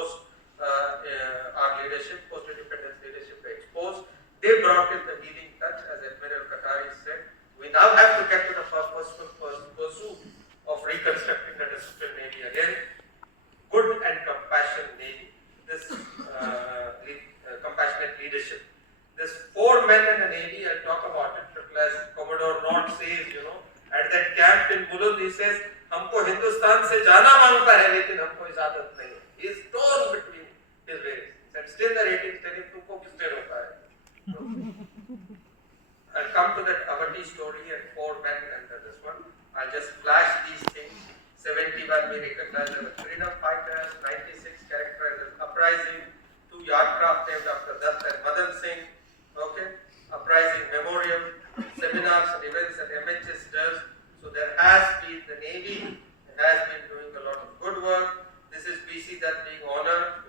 our leadership, post-independence leadership were exposed. They brought in the healing touch, as Admiral Qatari said. We now have 4 men in the Navy, I'll talk about it, as Commodore Nott says, at that camp in Bulund, he says, हमको हिंदुस्तान से जाना मांगता है लेकिन हमको इजाजत नहीं है. He is torn between his various things. And still the ratings tell him तुमको किसने रोका है. I'll come to that Avati story and 4 men and this one. I'll just flash these things. 71 we recognize as freedom fighters, 96 characterized as uprising, 2 yardcraft named after Dutt and Madan Singh. Okay, uprising memorial, seminars and events that MHS does. So there has been the Navy has been doing a lot of good work. This is BC Dutt being honored.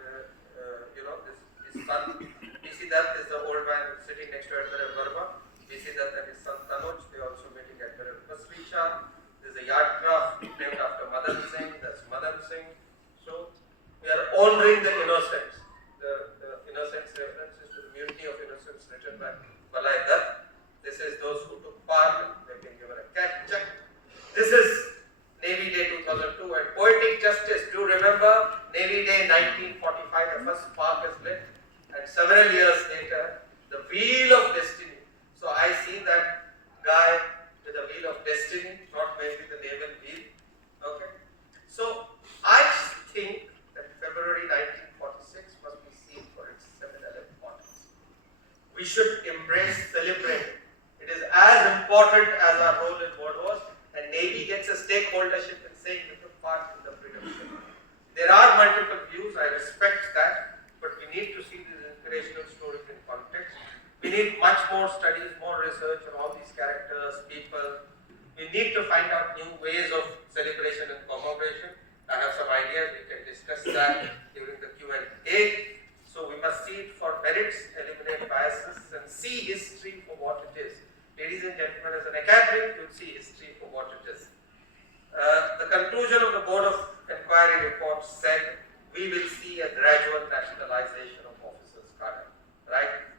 This his son. BC Dutt is the old man sitting next to Admiral Verma. BC Dutt and his son Tanuj, they are also meeting Admiral Pasricha. There is a yardcraft named after Madan Singh. That's Madan Singh. So we are honoring the innocents. The innocents references to the Mutiny of Innocence written by Balai Dutt. This is those who took part. They've been given a cash check. This is Navy Day 2002 and poetic justice. Do remember Navy Day 1945, the first spark is lit, and several years later, the Wheel of Destiny. So I see that guy with the Wheel of Destiny, not maybe the naval wheel. Okay. So I think that February 1946 must be seen for its seminal importance. We should embrace, celebrate. It is as important as our role in World Wars. And Navy gets a stakeholdership in saying we took part in the freedom struggle. There are multiple views, I respect that, but we need to see these inspirational stories in context. We need much more studies, more research on all these characters, people. We need to find out new ways of celebration and commemoration. I have some ideas, we can discuss that during the Q&A. So we must see it for merits, eliminate biases, and see history for what it is. Ladies and gentlemen, as an academic, you'll see history for what it is. The conclusion of the Board of Inquiry report said, we will see a gradual nationalization of officers' cadre. Right?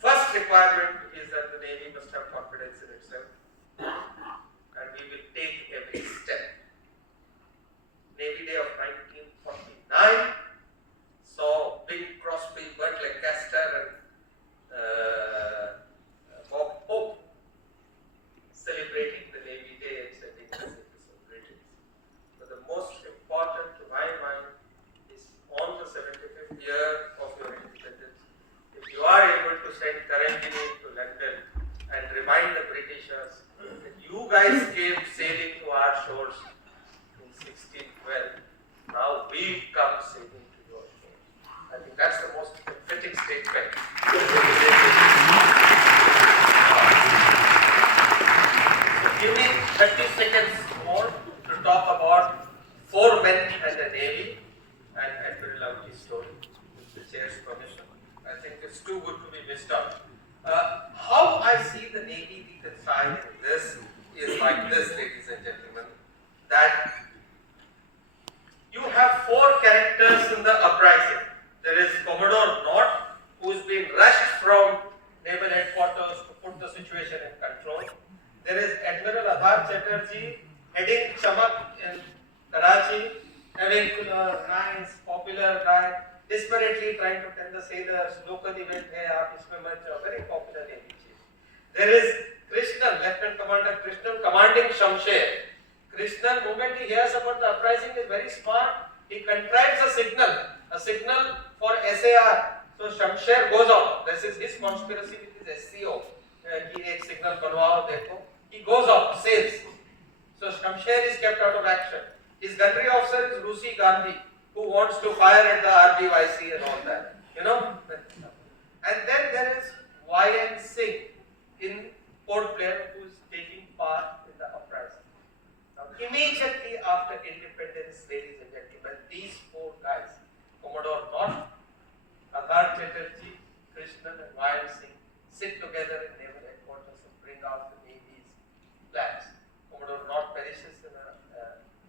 First requirement is that the Navy must have confidence in itself. And we will take every step. Navy Day of 1949 saw Bing Crosby, Burt Lancaster, and Bob Hope celebrating the Navy Day and sending messages of greetings. But the most important to my mind is on the 75th year of your independence, if you are able to send Karanjini to London and remind the Britishers that you guys came sailing to our shores in 1612, now we come sailing to your shores. I think that's the most emphatic statement. Give me 30 seconds more to talk about 4 men and the Navy and Admiral Avati's story, with the chair's permission. I think it's too good to be missed out. How I see the Navy reconciled in this is like this, ladies and gentlemen, that you have 4 characters in the uprising. There is Commodore Nott, who is being rushed from naval headquarters to put the situation in control. There is Admiral Adhar Chatterjee heading Chamak in Karachi, having nice, popular guy, desperately trying to tell the sailors, local event hai, aap isme mat jao, very popular Navy chief. There is Krishnan, Lieutenant Commander Krishnan, commanding Shamsher. Krishnan, moment he hears about the uprising, is very smart. He contrives a signal for SAR. So Shamsher goes out. This is his conspiracy with his SCO. He एक signal बनवाओ देखो. He goes out, sails. So Shamsher is kept out of action. His gunnery officer is Rusi Gandhi, who wants to fire at the RBYC and all that. And then there is Y.N. Singh in Port Blair, who is taking part in the uprising. Now, immediately after independence, ladies and gentlemen, these 4 guys, Commodore Nott, Adhar Chatterjee, Krishnan, and Y.N. Singh, sit together in naval headquarters and bring out the Navy's plans. Commodore Nott perishes in an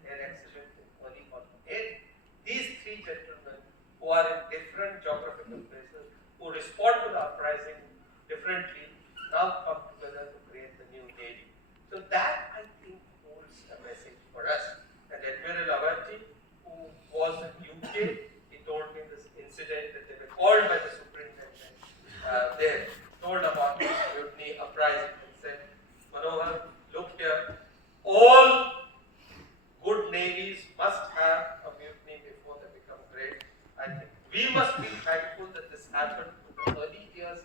air accident in early 48. These 3 gentlemen, who are in different geographical places, who respond to the uprising differently, now come together to create the new Navy. So that, I think, holds a message for us. And Admiral Avati, who was in UK, he told me this incident that they were called by the superintendent there, told about this all good navies must have a mutiny before they become great. I think we must be thankful that this happened in the early years,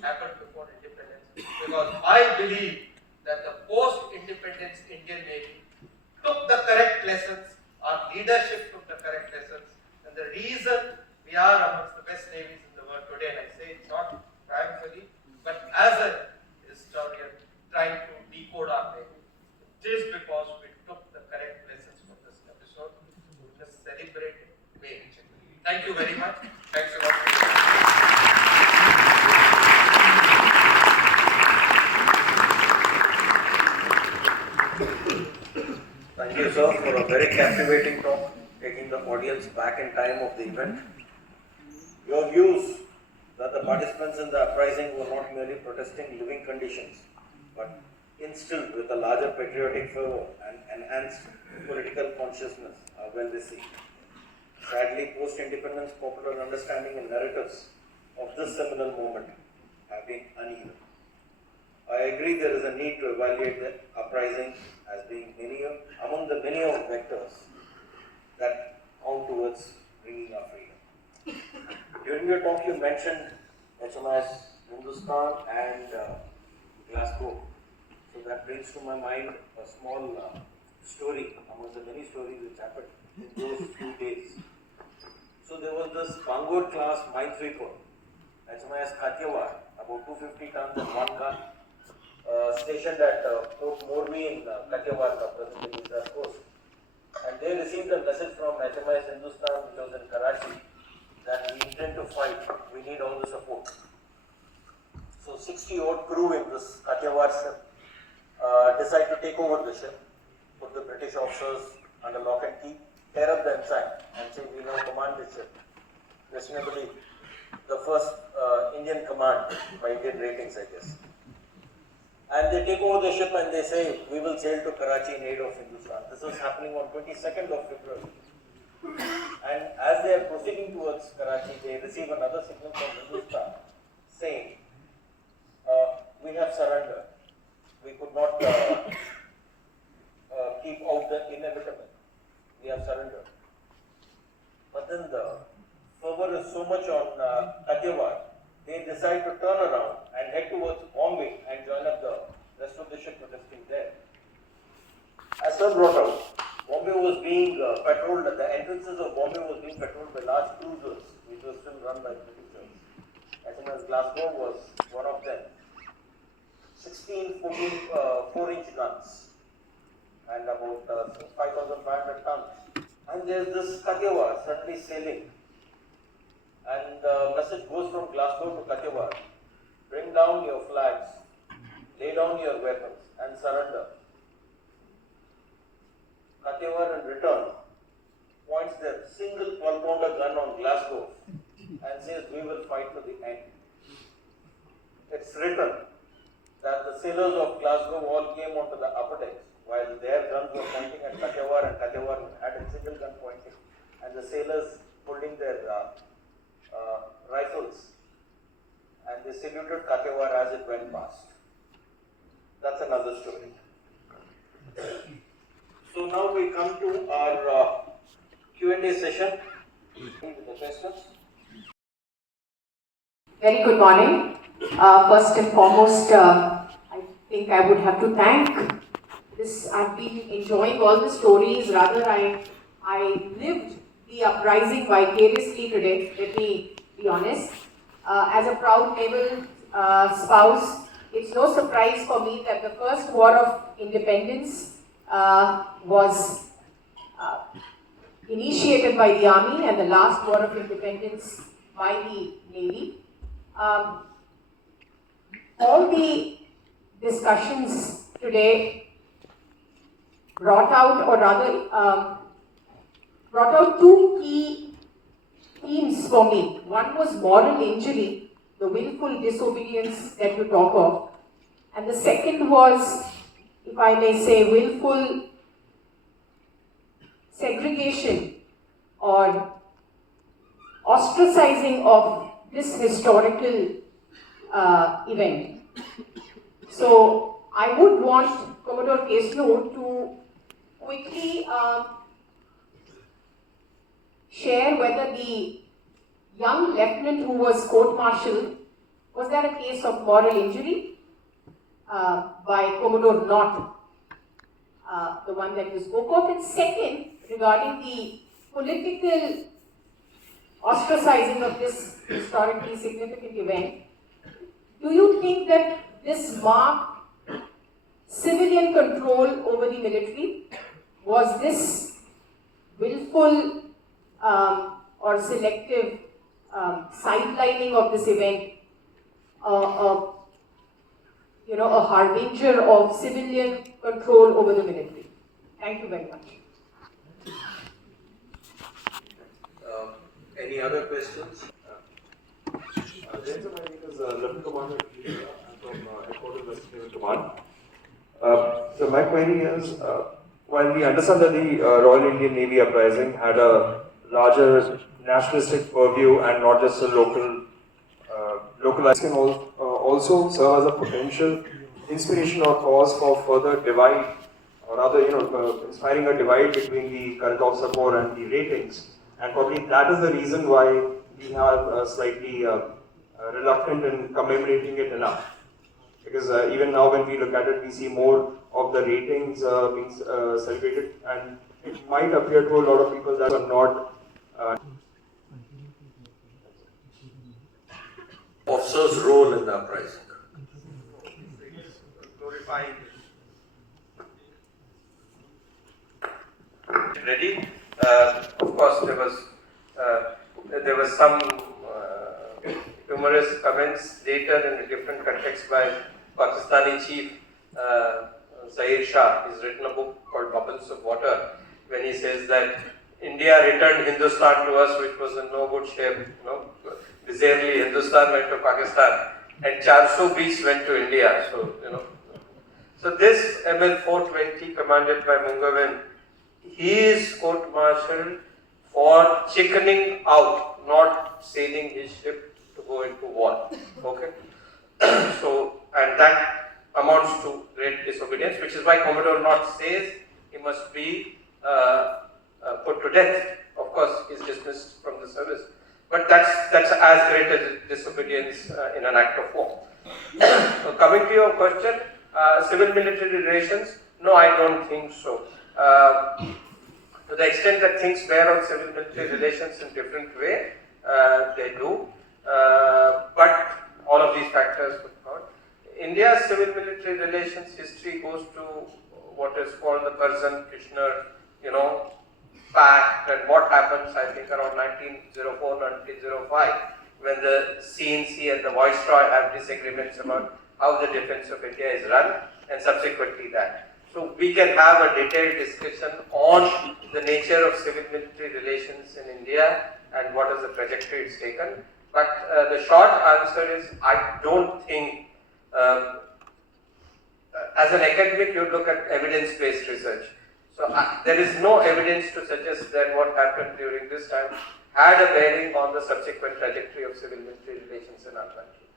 happened before independence, because I believe that the post-independence Indian Navy took the correct lessons, our leadership took the correct lessons, and the reason we are amongst the best navies in the world today, and I say it's not triumphantly, but as a historian trying to decode our navy, it is because we took the correct lessons from this episode. We just celebrate it, may it. Thank you very much. Thanks a lot. Thank you, sir, for a very captivating talk, taking the audience back in time of the event. Your views that the participants in the uprising were not merely protesting living conditions, but instilled with a larger patriotic fervor and enhanced political consciousness are well received. Sadly, post-independence popular understanding and narratives of this seminal moment have been uneven. I agree there is a need to evaluate the uprising as being among the many of vectors that count towards bringing our freedom. During your talk, you mentioned HMS Hindustan and Glasgow. So that brings to my mind a small story among the many stories which happened in those few days. So there was this Bangor class minesweeper, HMS Kathiawar, about 250 tons and 1 gun, stationed at Port Morbi in Kathiawar, presently Gujarat coast. And they received a message from HMS Hindustan, which was in Karachi, that we intend to fight, we need all the support. So 60 odd crew in this Kathiawar ship decide to take over the ship, put the British officers under lock and key, tear up the ensign and say we now command the ship. Reasonably the first Indian command by Indian ratings, I guess. And they take over the ship and they say we will sail to Karachi in aid of Hindustan. This was happening on 22nd of February. And as they are proceeding towards Karachi, they receive another signal from Hindustan saying, we have surrendered. We could not keep out the inevitable. We have surrendered. But then the fervor is so much on Kathiawar, they decide to turn around and head towards Bombay and join up the rest of the ship protesting there. As sir brought out, Bombay was being patrolled, the entrances of Bombay was being patrolled by large cruisers, which were still run by Britishers. HMS Glasgow was one of them. 16, 14, 4-inch guns and about 5,500 tons. And there's this Kathiawar suddenly sailing. And the message goes from Glasgow to Kathiawar: bring down your flags, lay down your weapons and surrender. Kathiawar in return points their single 12-pounder gun on Glasgow and says we will fight to the end. It's written that the sailors of Glasgow all came onto the upper decks while their guns were pointing at Kathiawar and Kathiawar had a single gun pointing and the sailors holding their rifles and they saluted Kathiawar as it went past. That's another story. So now we come to our Q&A session with the questions. Very good morning. First and foremost, I think I would have to thank this. I've been enjoying all the stories. Rather, I lived the uprising vicariously today, let me be honest. As a proud naval spouse, it's no surprise for me that the first war of independence was initiated by the army and the last war of independence by the navy. All the discussions today brought out, or rather brought out two key themes for me. One was moral injury, the willful disobedience that you talk of, and the second was, if I may say, willful segregation or ostracizing of this historical event. So I would want Commodore Kesno to quickly share whether the young lieutenant who was court-martialed, was that a case of moral injury by Commodore Knott, the one that you spoke of? And second, regarding the political ostracizing of this historically significant event, do you think that this marked civilian control over the military? Was this willful or selective sidelining of this event a harbinger of civilian control over the military? Thank you very much. Any other questions? James, my name is Lieutenant Commander. I'm from Headquarters West Naval Command. So my query is, while we understand that the Royal Indian Navy uprising had a larger nationalistic purview and not just a localized, can also serve as a potential inspiration or cause for further divide, or rather, inspiring a divide between the current officer corps and the ratings. And probably that is the reason why we are slightly reluctant in commemorating it enough. Because even now when we look at it, we see more of the ratings being celebrated, and it might appear to a lot of people that are not Officer's role in the uprising. Glorifying. Ready? Of course, there was some humorous comments later in a different context by Pakistani chief Zahir Shah. He's written a book called Bubbles of Water, when he says that India returned Hindustan to us, which was in no good shape. Bizarrely, Hindustan went to Pakistan, and 400 beasts went to India. So this ML420, commanded by Mungawin, he is court-martialed for chickening out, not sailing his ship to go into war. Okay? And that amounts to great disobedience, which is why Commodore Knott says he must be put to death. Of course, he's dismissed from the service. But that's as great as disobedience in an act of war. So coming to your question, civil-military relations, no, I don't think so. To the extent that things bear on civil-military relations in different way, they do. But all of these factors would count. India's civil-military relations history goes to what is called the Curzon-Kitchener, Pact, and what happens, I think, around 1904, 1905, when the CNC and the Viceroy have disagreements about how the defense of India is run, and subsequently that. So we can have a detailed discussion on the nature of civil-military relations in India and what is the trajectory it's taken. But the short answer is, I don't think, as an academic, you look at evidence-based research. So there is no evidence to suggest that what happened during this time had a bearing on the subsequent trajectory of civil-military relations in our country.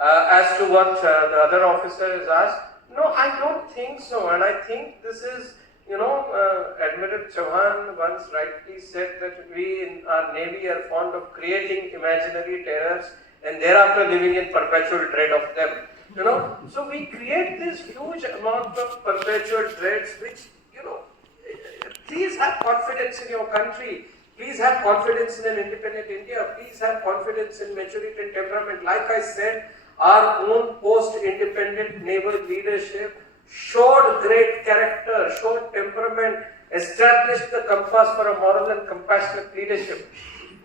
As to what the other officer has asked, no, I don't think so. And I think this is, Admiral Chauhan once rightly said that we in our Navy are fond of creating imaginary terrors and thereafter living in perpetual dread of them. So we create this huge amount of perpetual dreads which, please have confidence in your country. Please have confidence in an independent India. Please have confidence in maturity and temperament. Like I said, our own post-independent naval leadership showed great character, showed temperament, established the compass for a moral and compassionate leadership.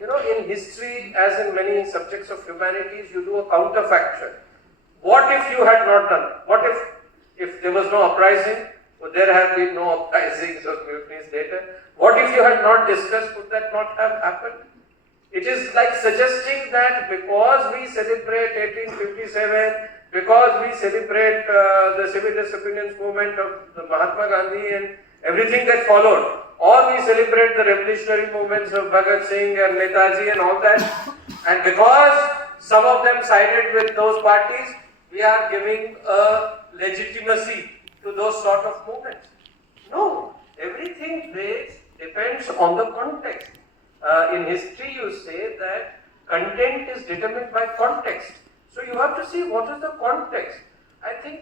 In history, as in many subjects of humanities, you do a counterfactual. What if you had not done? What if there was no uprising? Would there have been no uprisings or mutinies later? What if you had not discussed? Would that not have happened? It is like suggesting that because we celebrate 1857, because we celebrate the civil disobedience movement of the Mahatma Gandhi and everything that followed, or we celebrate the revolutionary movements of Bhagat Singh and Netaji and all that, and because some of them sided with those parties, we are giving a legitimacy to those sort of movements. No, everything depends on the context. In history, you say that content is determined by context. So you have to see what is the context. I think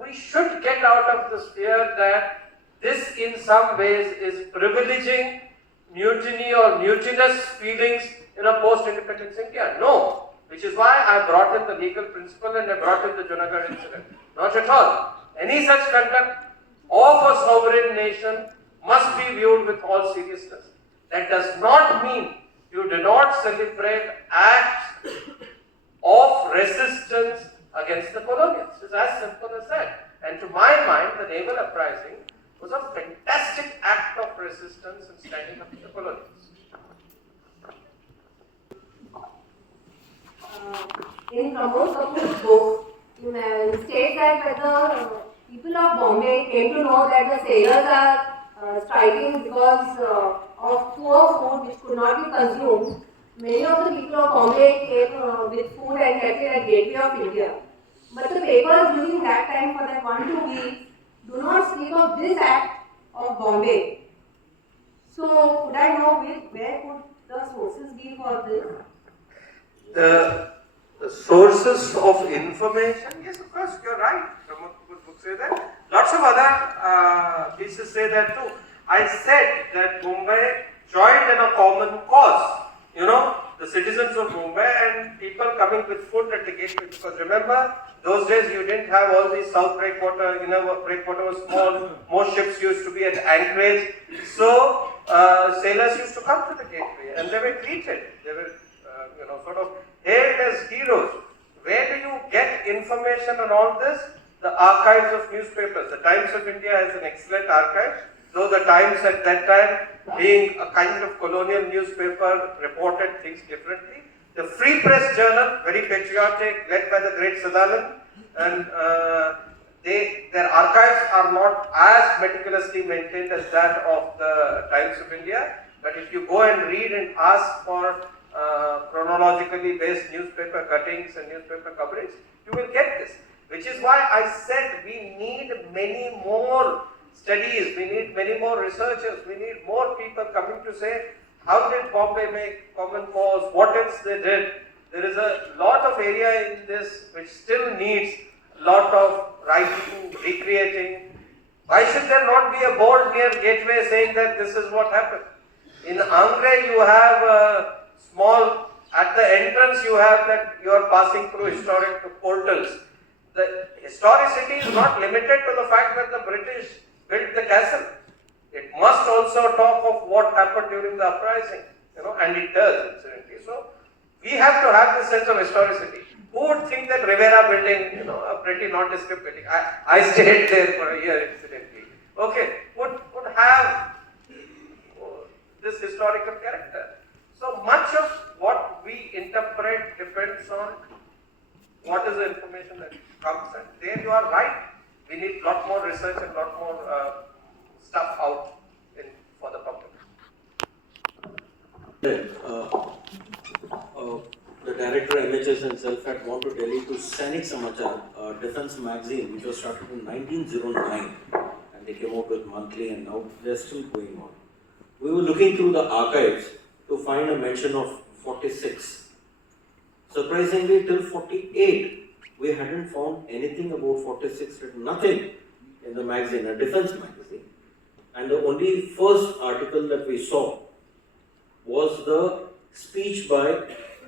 we should get out of this fear that this in some ways is privileging mutiny or mutinous feelings in a post-independence India. No, which is why I brought in the legal principle and I brought in the Junagadh incident. Not at all. Any such conduct of a sovereign nation must be viewed with all seriousness. That does not mean you do not celebrate acts of resistance against the colonials. It's as simple as that. And to my mind, the naval uprising was a fantastic act of resistance and standing up to the colonials. In Pramod Kapoor's book, he states that when the people of Bombay came to know that the sailors are striking because of poor food which could not be consumed, many of the people of Bombay came with food and kept it at Gateway of India. But the papers during that time for that 1-2 weeks do not speak of this act of Bombay. So, could I know where could the sources be for this? The sources of information, yes, of course, you're right. Pramod Kapoor's book say that. Lots of other pieces say that too. I said that Mumbai joined in a common cause. You know, the citizens of Mumbai and people coming with food at the gateway. Because remember, those days you didn't have all these south breakwater, inner breakwater was small, most ships used to be at anchorage. So, sailors used to come to the gateway and they were treated. They were, sort of hailed as heroes. Where do you get information on all this? The archives of newspapers. The Times of India has an excellent archive. Though the Times at that time, being a kind of colonial newspaper, reported things differently. The Free Press Journal, very patriotic, led by the great Sadalan, and their archives are not as meticulously maintained as that of the Times of India. But if you go and read and ask for chronologically based newspaper cuttings and newspaper coverage, you will get this. Which is why I said we need many more studies, we need many more researchers, we need more people coming to say, how did Bombay make common cause, what else they did. There is a lot of area in this which still needs a lot of writing, recreating. Why should there not be a board near Gateway saying that this is what happened? In Angre you have a small, at the entrance you have that you are passing through historic portals. The historicity is not limited to the fact that the British built the castle. It must also talk of what happened during the uprising, and it does, incidentally. So, we have to have this sense of historicity. Who would think that Rivera building, a pretty nondescript building, I stayed there for a year, incidentally, would have this historical character. So, much of what we interpret depends on what is the information that comes, and there you are right. We need a lot more research and a lot more stuff out for the public. The director MHS himself had gone to Delhi to Sainik Samachar, a defense magazine which was started in 1909, and they came out with monthly, and now they're still going on. We were looking through the archives to find a mention of 46. Surprisingly, till 48, we hadn't found anything about 46, nothing in the magazine, a defense magazine. And the only first article that we saw was the speech by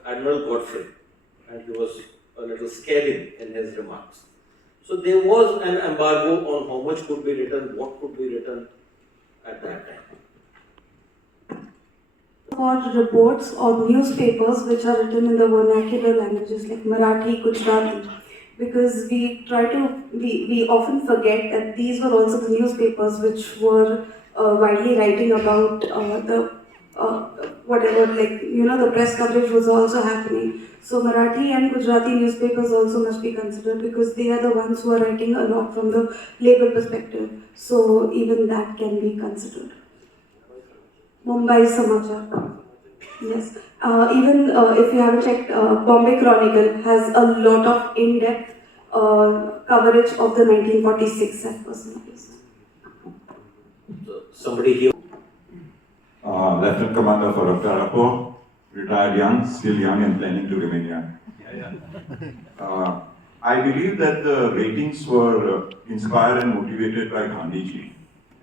Admiral Godfrey, and he was a little scathing in his remarks. So there was an embargo on how much could be written, what could be written at that time. For reports or newspapers which are written in the vernacular languages like Marathi, Gujarati, because we often forget that these were also the newspapers which were widely writing about the press coverage was also happening. So Marathi and Gujarati newspapers also must be considered because they are the ones who are writing a lot from the labor perspective. So even that can be considered. Mumbai Samachar. Yes. Even if you haven't checked, Bombay Chronicle has a lot of in-depth coverage of the 1946 at personal basis. So somebody here. Lieutenant Commander for Rapport, retired young, still young and planning to remain young. I believe that the ratings were inspired and motivated by Gandhiji.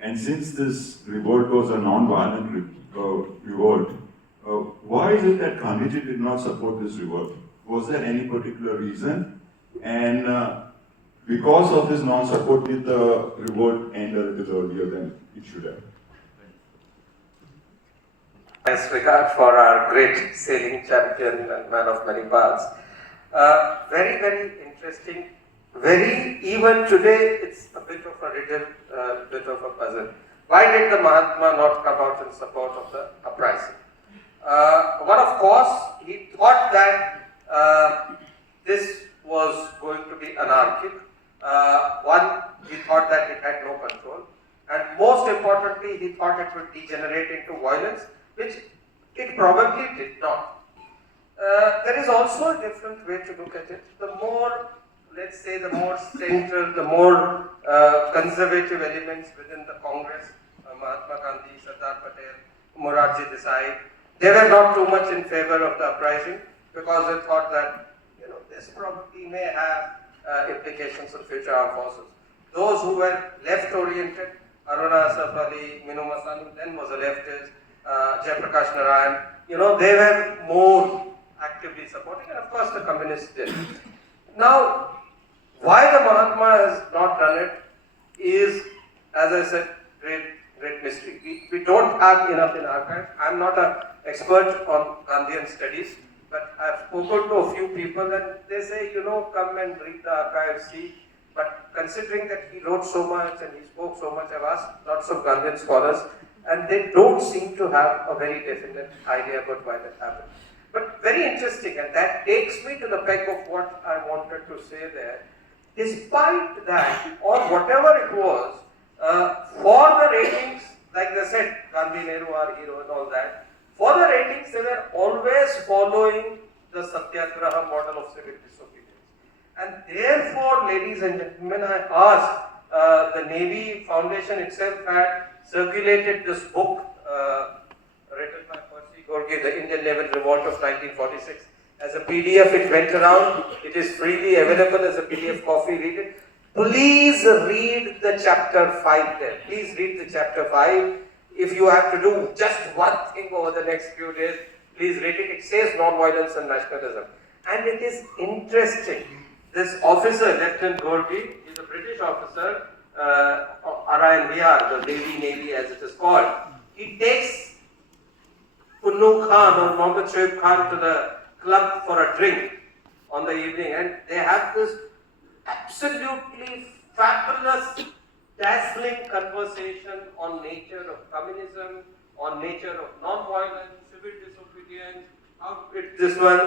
And since this revolt was a non-violent revolt, why is it that Gandhiji did not support this revolt? Was there any particular reason? And because of this non-support, did the revolt end a little earlier than it should have? Nice regard for our great sailing champion and man of many paths. Very, very interesting. Even today, it's a bit of a riddle, bit of a puzzle. Why did the Mahatma not come out in support of the uprising? One, of course, he thought that this was going to be anarchic. One, he thought that it had no control. And most importantly, he thought it would degenerate into violence, which it probably did not. There is also a different way to look at it. The more, let's say, the more central, the more conservative elements within the Congress, Mahatma Gandhi, Sardar Patel, Morarji Desai, they were not too much in favor of the uprising because they thought that, this probably may have implications on future armed forces. Those who were left-oriented, Aruna Asaf Ali, Minu Masani, then was a leftist, Jayaprakash Narayan, they were more actively supporting, and of course the communists did. Now, why the Mahatma has not done it is, as I said, great mystery. We don't have enough in archive. I'm not an expert on Gandhian studies, but I've spoken to a few people and they say, come and read the archive, see. But considering that he wrote so much and he spoke so much, I've asked lots of Gandhian scholars, and they don't seem to have a very definite idea about why that happened. But very interesting, and that takes me to the peg of what I wanted to say there. Despite that, or whatever it was, for the ratings, like they said, Gandhi, Nehru, our hero and all that, for the ratings, they were always following the Satyagraha model of civil disobedience. And therefore, ladies and gentlemen, I asked, the Navy Foundation itself had circulated this book written by Gorky, the Indian Naval Revolt of 1946. As a PDF, it went around. It is freely available as a PDF copy. Read it. Please read the chapter 5 there. Please read the chapter 5. If you have to do just one thing over the next few days, please read it. It says non-violence and nationalism. And it is interesting. This officer, Lieutenant Gorky, is a British officer, RINVR, the Navy as it is called. He takes Punnu Khan or Mohammad Shoaib Khan to the club for a drink on the evening, and they have this absolutely fabulous, dazzling conversation on nature of communism, on nature of non-violence, civil disobedience, how this one,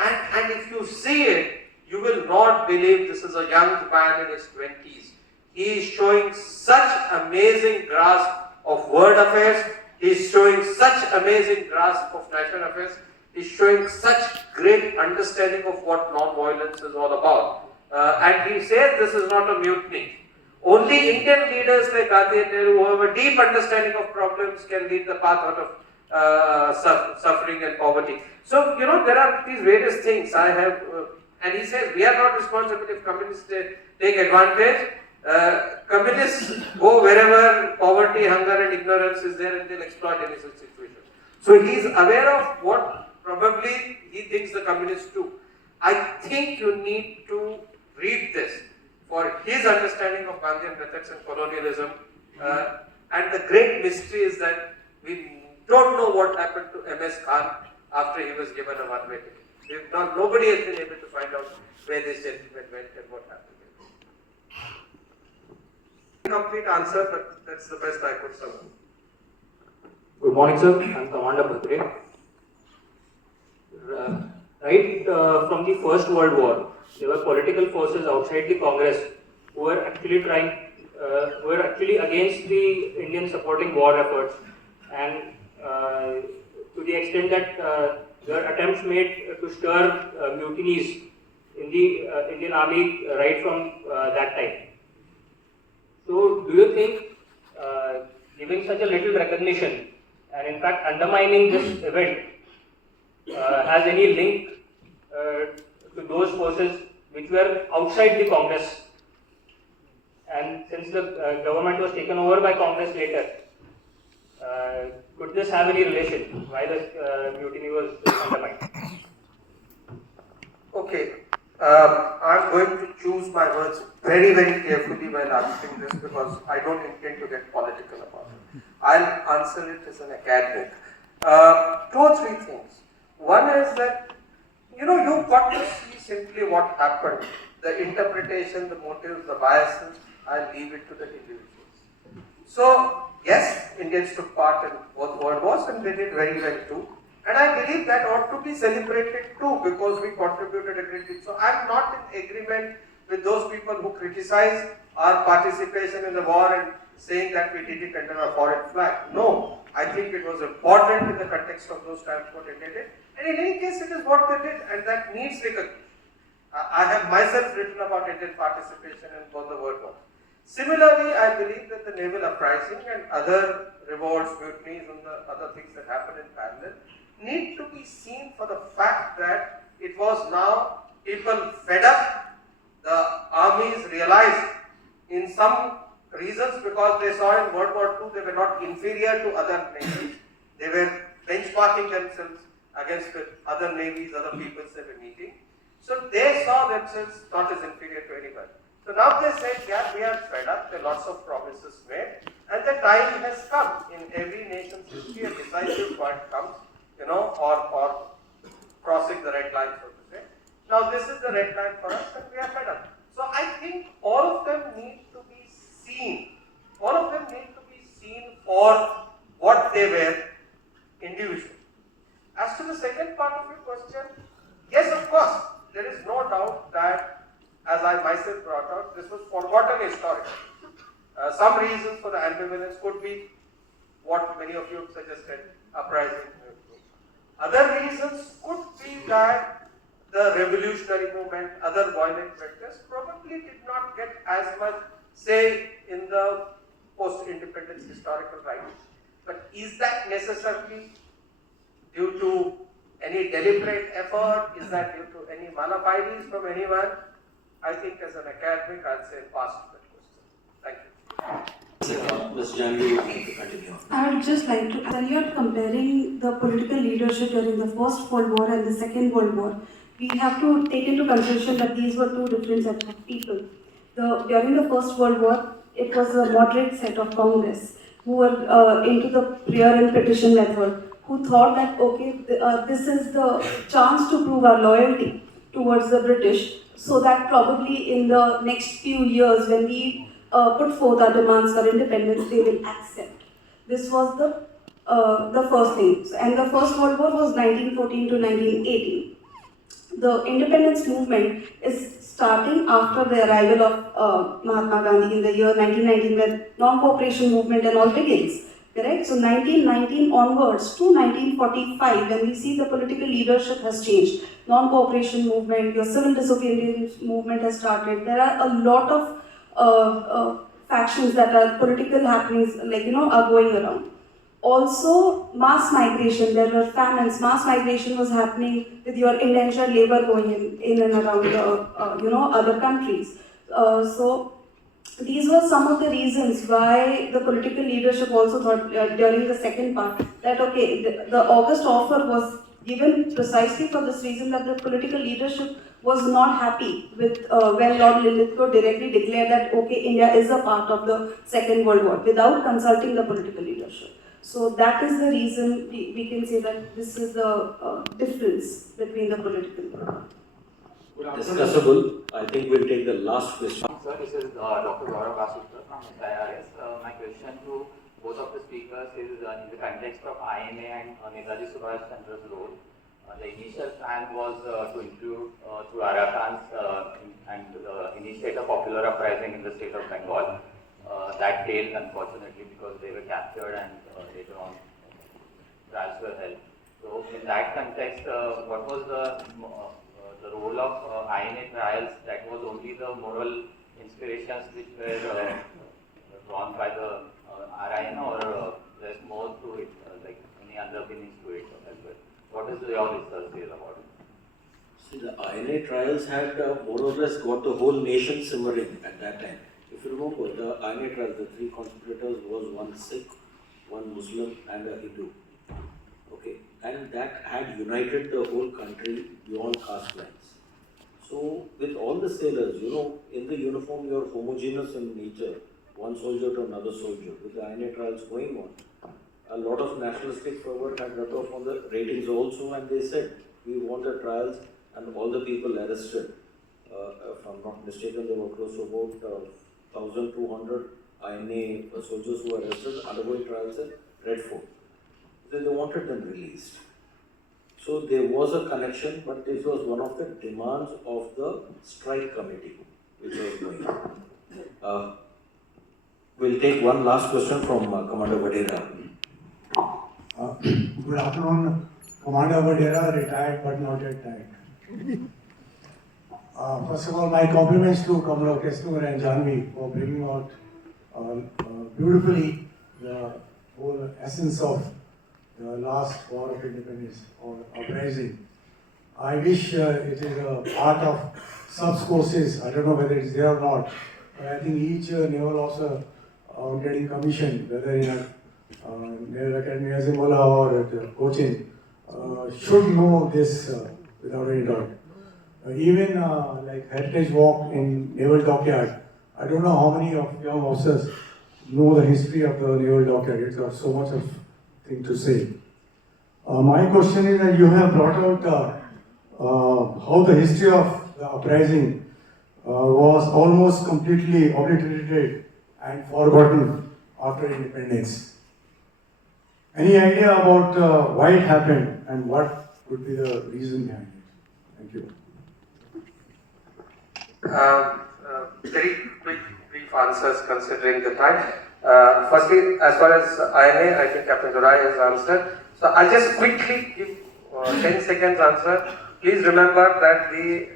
and if you see it, you will not believe this is a young man in his 20s. He is showing such amazing grasp of world affairs. He is showing such amazing grasp of national affairs. He is showing such great understanding of what non-violence is all about. And he says this is not a mutiny. Only Indian leaders like Gandhi and Nehru who have a deep understanding of problems can lead the path out of suffering and poverty. So, there are these various things I have, and he says we are not responsible if communists take advantage. Communists go wherever poverty, hunger and ignorance is there and they'll exploit any such situation. So he is aware of what probably he thinks the communists do. I think you need to read this for his understanding of Gandhian methods and colonialism. And the great mystery is that we don't know what happened to MS Khan after he was given a one-way ticket. Nobody has been able to find out where this gentleman went and what happened. Complete answer, but that's the best I could summarize. Good morning, sir. I'm Commander Bhatre. Right from the First World War, there were political forces outside the Congress who were actually against the Indian supporting war efforts, and to the extent that there were attempts made to stir mutinies in the Indian Army right from that time. So, do you think giving such a little recognition and in fact undermining this event has any link to those forces which were outside the Congress, and since the government was taken over by Congress later, could this have any relation why the mutiny was undermined? Okay, I'm going to choose my words very, very carefully while answering this because I don't intend to get political about it. I'll answer it as an academic. Two or three things. One is that, you've got to see simply what happened. The interpretation, the motives, the biases, I'll leave it to the individuals. So, yes, Indians took part in both World Wars and they did very well too. And I believe that ought to be celebrated too because we contributed a great deal. So I'm not in agreement with those people who criticize our participation in the war and saying that we did it under a foreign flag. No, I think it was important in the context of those times what they did. And in any case, it is what they did and that needs recognition. I have myself written about Indian participation in both the World Wars. Similarly, I believe that the naval uprising and other revolts, mutinies and the other things that happened in parallel need to be seen for the fact that it was now people fed up. The armies realized in some reasons because they saw in World War II they were not inferior to other nations. They were benchmarking themselves against other navies, other peoples they were meeting. So they saw themselves not as inferior to anyone. So now they said, yeah, we are fed up, there are lots of promises made, and the time has come. In every nation's history, a decisive point comes, or crossing the red line, so to say. Now this is the red line for us and we are fed up. So I think all of them need to be seen. All of them need to be seen for what they were individually. As to the second part of your question, yes, of course, there is no doubt that, as I myself brought out, this was forgotten historically. Some reasons for the ambivalence could be what many of you have suggested, uprising. Other reasons could be that the revolutionary movement, other violent vectors probably did not get as much say in the post-independence historical writings. But is that necessarily due to any deliberate effort? Is that due to any mana fides from anyone? I think as an academic, I'll say pass to that question. Thank you. Ms. Janvi, you want to continue. I would just like to, when you are comparing the political leadership during the First World War and the Second World War, we have to take into consideration that these were two different sets of people. During the First World War, it was a moderate set of Congress who were into the prayer and petition method, who thought that, okay, this is the chance to prove our loyalty towards the British, so that probably in the next few years, when we put forth our demands for independence, they will accept. This was the first thing. And the First World War was 1914 to 1918. The independence movement is starting after the arrival of Mahatma Gandhi in the year 1919, where non-cooperation movement and all begins. Correct? So 1919 onwards to 1945, when we see the political leadership has changed, non-cooperation movement, your civil disobedience movement has started. There are a lot of factions that are political happenings, are going around. Also, mass migration, there were famines, mass migration was happening with your indentured labor going in and around, other countries. So, these were some of the reasons why the political leadership also thought during the second part that, okay, the August offer was given precisely for this reason, that the political leadership was not happy with when Lord Lithgow directly declared that, okay, India is a part of the Second World War without consulting the political leadership. So that is the reason we can say that this is the difference between the political world. Discussable. I think we'll take the last question. Sir, this is Dr. Gaurav Basudhar from SIRS. My question to both of the speakers is in the context of INA and Netaji Subhash Chandra's role. The initial plan was to include through Arakan's and initiate a popular uprising in the state of Bengal. That failed, unfortunately, because they were captured and later on trials were held. So in that context, what was the role of INA trials? That was only the moral inspirations which were drawn by the RIN, or there's more to it, like any underpinnings to it as well? What is your research here about it? See, the INA trials had more or less got the whole nation simmering at that time. If you remember, the INA trials, the three conspirators was one Sikh, one Muslim and a Hindu. Okay, and that had united the whole country beyond caste lines. So, with all the sailors, in the uniform you are homogeneous in nature, one soldier to another soldier. With the INA trials going on, a lot of nationalistic fervor had rubbed off on the ratings also, and they said, we want the trials and all the people arrested. If I'm not mistaken, there were close to about 1,200 INA soldiers who were arrested undergoing trials at Red Fort. Then they wanted them released. So there was a connection, but this was one of the demands of the strike committee which was going on. We'll take one last question from Commander Vadera. Good afternoon, Commander Vadera, retired but not yet died. First of all, my compliments to Kamala Kessler and Janvi for bringing out beautifully the whole essence of the last war of independence or uprising. I wish it is a part of subs courses. I don't know whether it's there or not, but I think each naval officer getting commissioned, whether in a Naval Academy Azimula or at Cochin, should know this without any doubt. Even like Heritage Walk in Naval Dockyard, I don't know how many of young officers know the history of the Naval Dockyard. It's got so much of thing to say. My question is that you have brought out how the history of the uprising was almost completely obliterated and forgotten after independence. Any idea about why it happened and what could be the reason behind it? Thank you. Very quick, brief answers considering the time. Firstly, as far as INA, I think Captain Durai has answered. So I'll just quickly give 10 seconds answer. Please remember that the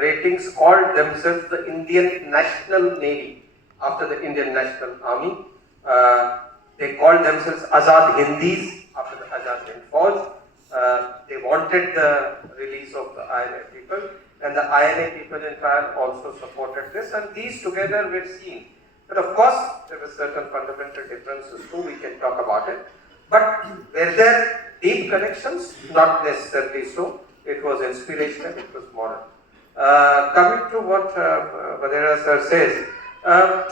ratings called themselves the Indian National Navy after the Indian National Army. They called themselves Azad Hindis after the Azad Hind Fauj. They wanted the release of the INA people, and the INA people in trial also supported this, and these together were seen. But of course, there were certain fundamental differences too, we can talk about it. But were there deep connections? Not necessarily so. It was inspirational, it was moral. Coming to what Vadera sir says,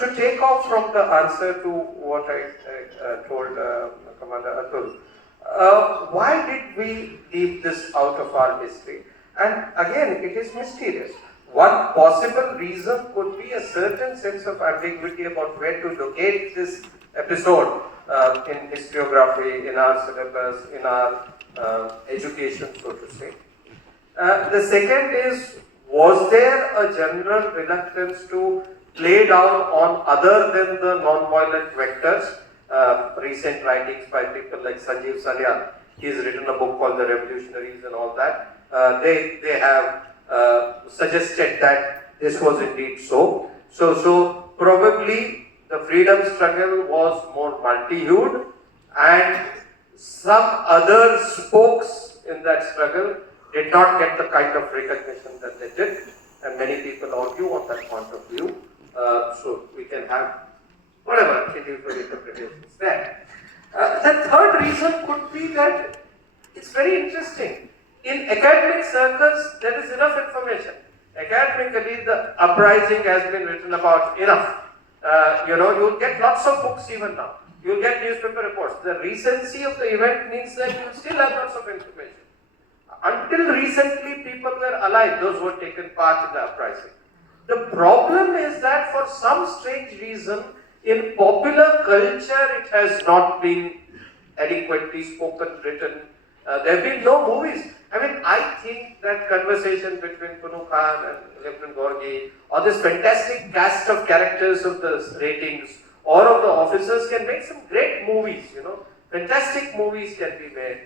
to take off from the answer to what I told Commander Atul, why did we leave this out of our history? And again, it is mysterious. One possible reason could be a certain sense of ambiguity about where to locate this episode in historiography, in our syllabus, in our education, so to say. The second is, was there a general reluctance to play down on other than the non-violent vectors? Recent writings by people like Sanjeev Salyal, he's written a book called The Revolutionaries and all that. They have suggested that this was indeed so. So probably the freedom struggle was more multi-hued, and some other spokes in that struggle did not get the kind of recognition that they did, and many people argue on that point of view. So we can have whatever individual interpretations there. The third reason could be that it's very interesting. In academic circles, there is enough information. Academically, the uprising has been written about enough. You'll get lots of books even now. You'll get newspaper reports. The recency of the event means that you still have lots of information. Until recently, people were alive, those who had taken part in the uprising. The problem is that for some strange reason, in popular culture, it has not been adequately spoken, written. There have been no movies. I mean, I think that conversation between Punu Khan and Lieutenant Gorgi, or this fantastic cast of characters of the ratings, or of the officers, can make some great movies, Fantastic movies can be made.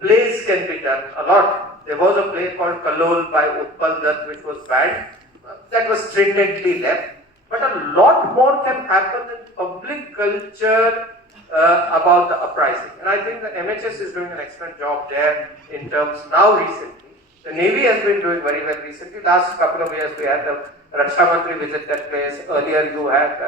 Plays can be done a lot. There was a play called Kalol by Utpal Dutt which was banned. That was stringently left. But a lot more can happen in public culture about the uprising. And I think the MHS is doing an excellent job there in terms now recently. The Navy has been doing very well recently. Last couple of years we had the Raksha Mantri visit that place. Earlier you had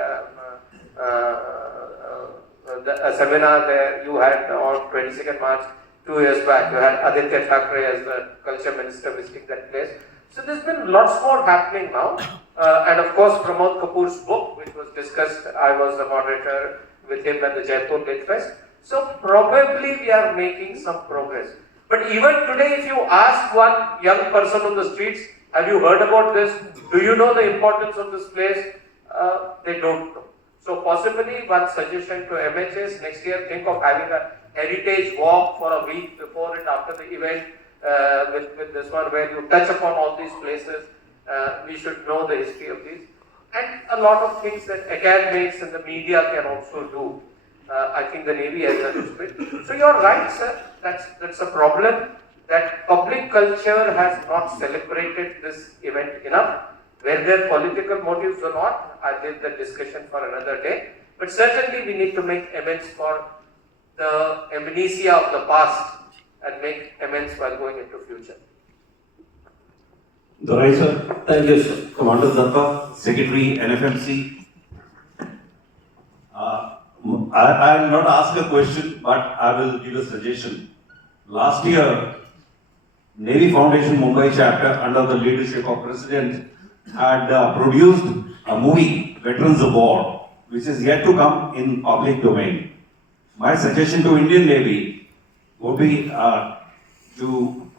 a seminar there. You had on 22nd March, 2 years back, you had Aditya Thackeray as the culture minister visiting that place. So there's been lots more happening now. And of course Pramod Kapoor's book, which was discussed, I was the moderator with him at the Jaipur Lit Fest. So probably we are making some progress. But even today, if you ask one young person on the streets, have you heard about this? Do you know the importance of this place? They don't know. So possibly one suggestion to MHS next year, think of having a heritage walk for a week before and after the event with this one where you touch upon all these places. We should know the history of these. And a lot of things that academics and the media can also do. I think the Navy has a bit. So you're right, sir. That's a problem that public culture has not celebrated this event enough. Were there political motives or not, I leave the discussion for another day. But certainly we need to make amends for the amnesia of the past and make amends while going into future. Dorai sir. Thank you, sir. Commander Zappa, Secretary, NFMC. I will not ask a question, but I will give a suggestion. Last year, Navy Foundation Mumbai chapter, under the leadership of President, had produced a movie, Veterans of War, which is yet to come in public domain. My suggestion to Indian Navy would be to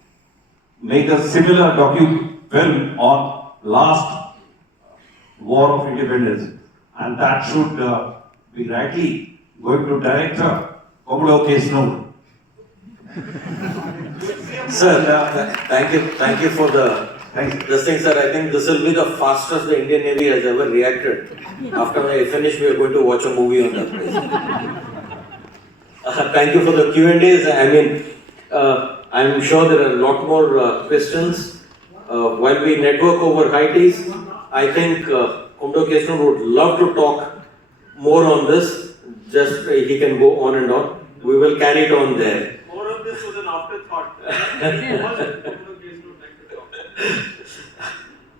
make a similar docu-film on last War of Independence, and that should be rightly going to Director Commodore Kesno. Sir, thank you for this thing, sir. I think this will be the fastest the Indian Navy has ever reacted. After I finish, we are going to watch a movie on that place. Thank you for the Q&As. I mean, I'm sure there are a lot more questions. While we network over high teas, I think Commodore Kesno would love to talk more on this. Just he can go on and on. We will carry it on there. More of this was an afterthought.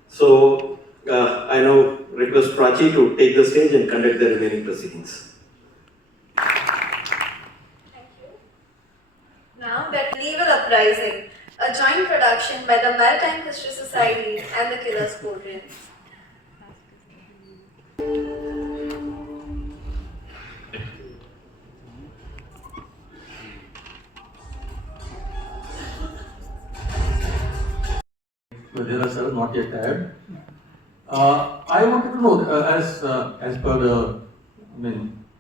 So, I now request Prachi to take the stage and conduct the remaining proceedings. Thank you. Now, that Naval Uprising, a joint production by the Maritime History Society and the Killer Squadrons. There sir, not yet tired. I wanted to know, as per the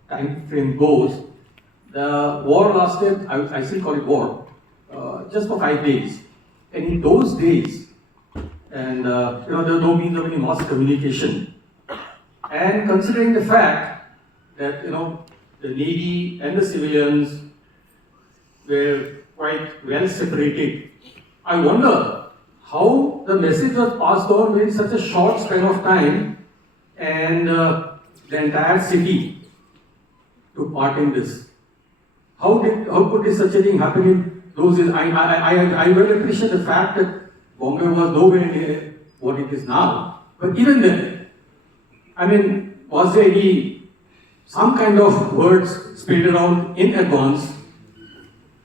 time frame goes, the war lasted, I still call it war, just for 5 days. And in those days, and there were no means of any mass communication. And considering the fact that the Navy and the civilians were quite well separated, I wonder how the message was passed on within such a short span of time, and the entire city took part in this. How could such a thing happen in those days? I well appreciate the fact that Bombay was nowhere near what it is now. But even then, was there some kind of words spread around in advance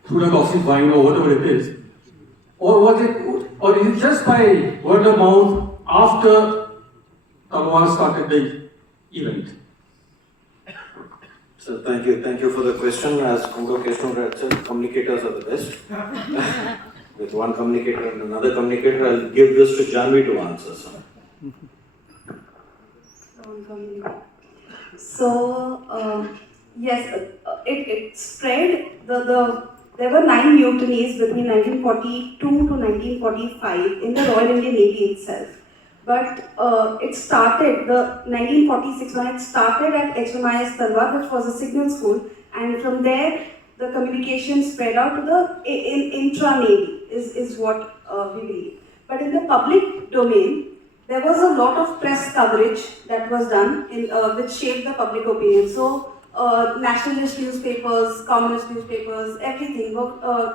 through the gossip vine or whatever it is? Or is it just by word of mouth after Talwar started the event? So thank you for the question. As Commodore Kesno had said, communicators are the best. With one communicator and another communicator, I'll give this to Janvi to answer. So, yes, it spread. There were 9 mutinies between 1942 to 1945 in the Royal Indian Navy itself. But it started, the 1946 when it started at HMIS Talwar, which was a signal school, and from there the communication spread out to the intra-Navy is what we believe. But in the public domain, there was a lot of press coverage that was done which shaped the public opinion. So nationalist newspapers, communist newspapers, everything,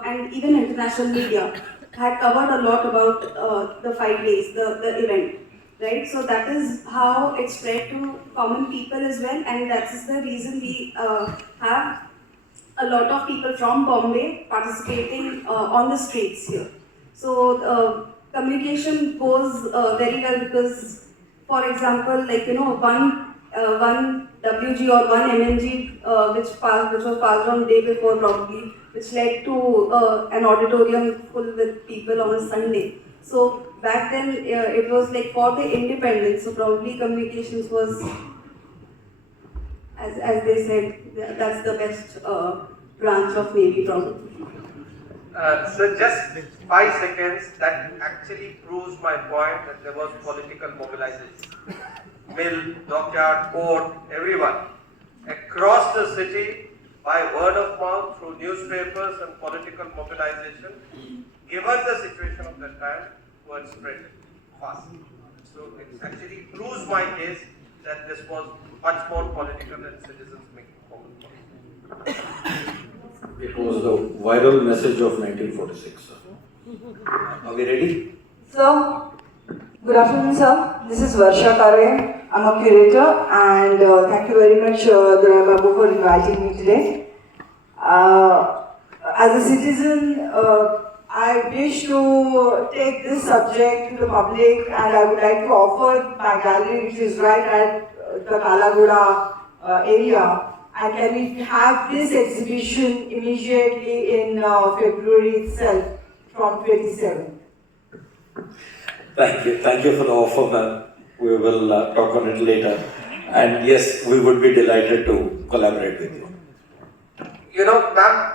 and even international media had covered a lot about the 5 days, the event, right? So that is how it spread to common people as well, and that's the reason we have a lot of people from Bombay participating on the streets here. So communication goes very well because, for example, one WG or one MNG which was passed on day before probably, which led to an auditorium full with people on a Sunday. So back then it was like for the independence, so probably communications was, as they said, that's the best branch of Navy probably. So just 5 seconds, that actually proves my point that there was political mobilization. Mill, dockyard, port, everyone across the city by word of mouth through newspapers and political mobilization, given the situation of that time, was spread fast. So it actually proves my case that this was much more political than citizens making common policy. It was the viral message of 1946. Are we ready? So, good afternoon, sir. This is Varsha Kare. I'm a curator, and thank you very much, Dora Babu, for inviting me today. As a citizen, I wish to take this subject to the public, and I would like to offer my gallery, which is right at the Kalagoda area. And can we have this exhibition immediately in February itself, from 27th? Thank you for the offer, ma'am. We will talk on it later. And yes, we would be delighted to collaborate with you. You know, ma'am,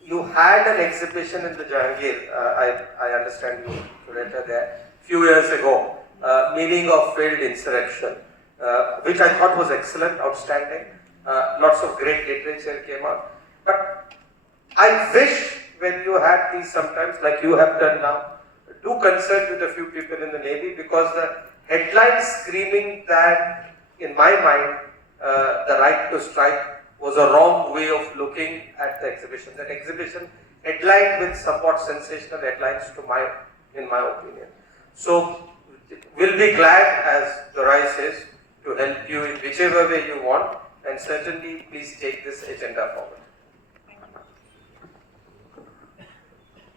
you had an exhibition in the Jahangir, I understand you curated there, few years ago, meaning of failed insurrection, which I thought was excellent, outstanding. Lots of great literature came out. But I wish when you had these sometimes, like you have done now, do consult with a few people in the Navy, because the headline screaming that, in my mind, the right to strike was a wrong way of looking at the exhibition. That exhibition headlined with somewhat sensational headlines in my opinion. So we'll be glad, as Dorai says, to help you in whichever way you want, and certainly please take this agenda forward.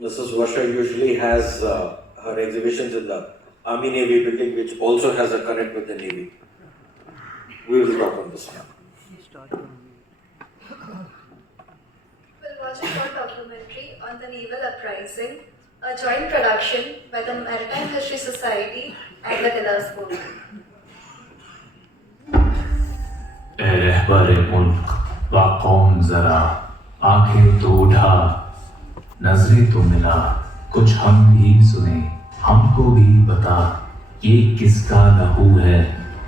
Mrs. Varsha usually has her exhibitions in the Army Navy building, which also has a connect with the Navy. We will talk on this now. We'll watch a short documentary on the naval uprising, a joint production by the Maritime History Society and the Dillers Board. ए रहबरे मुल्क वा कौम जरा आंखें तो उठा नजरें तो मिला कुछ हम भी सुने हमको भी बता ये किसका लहू है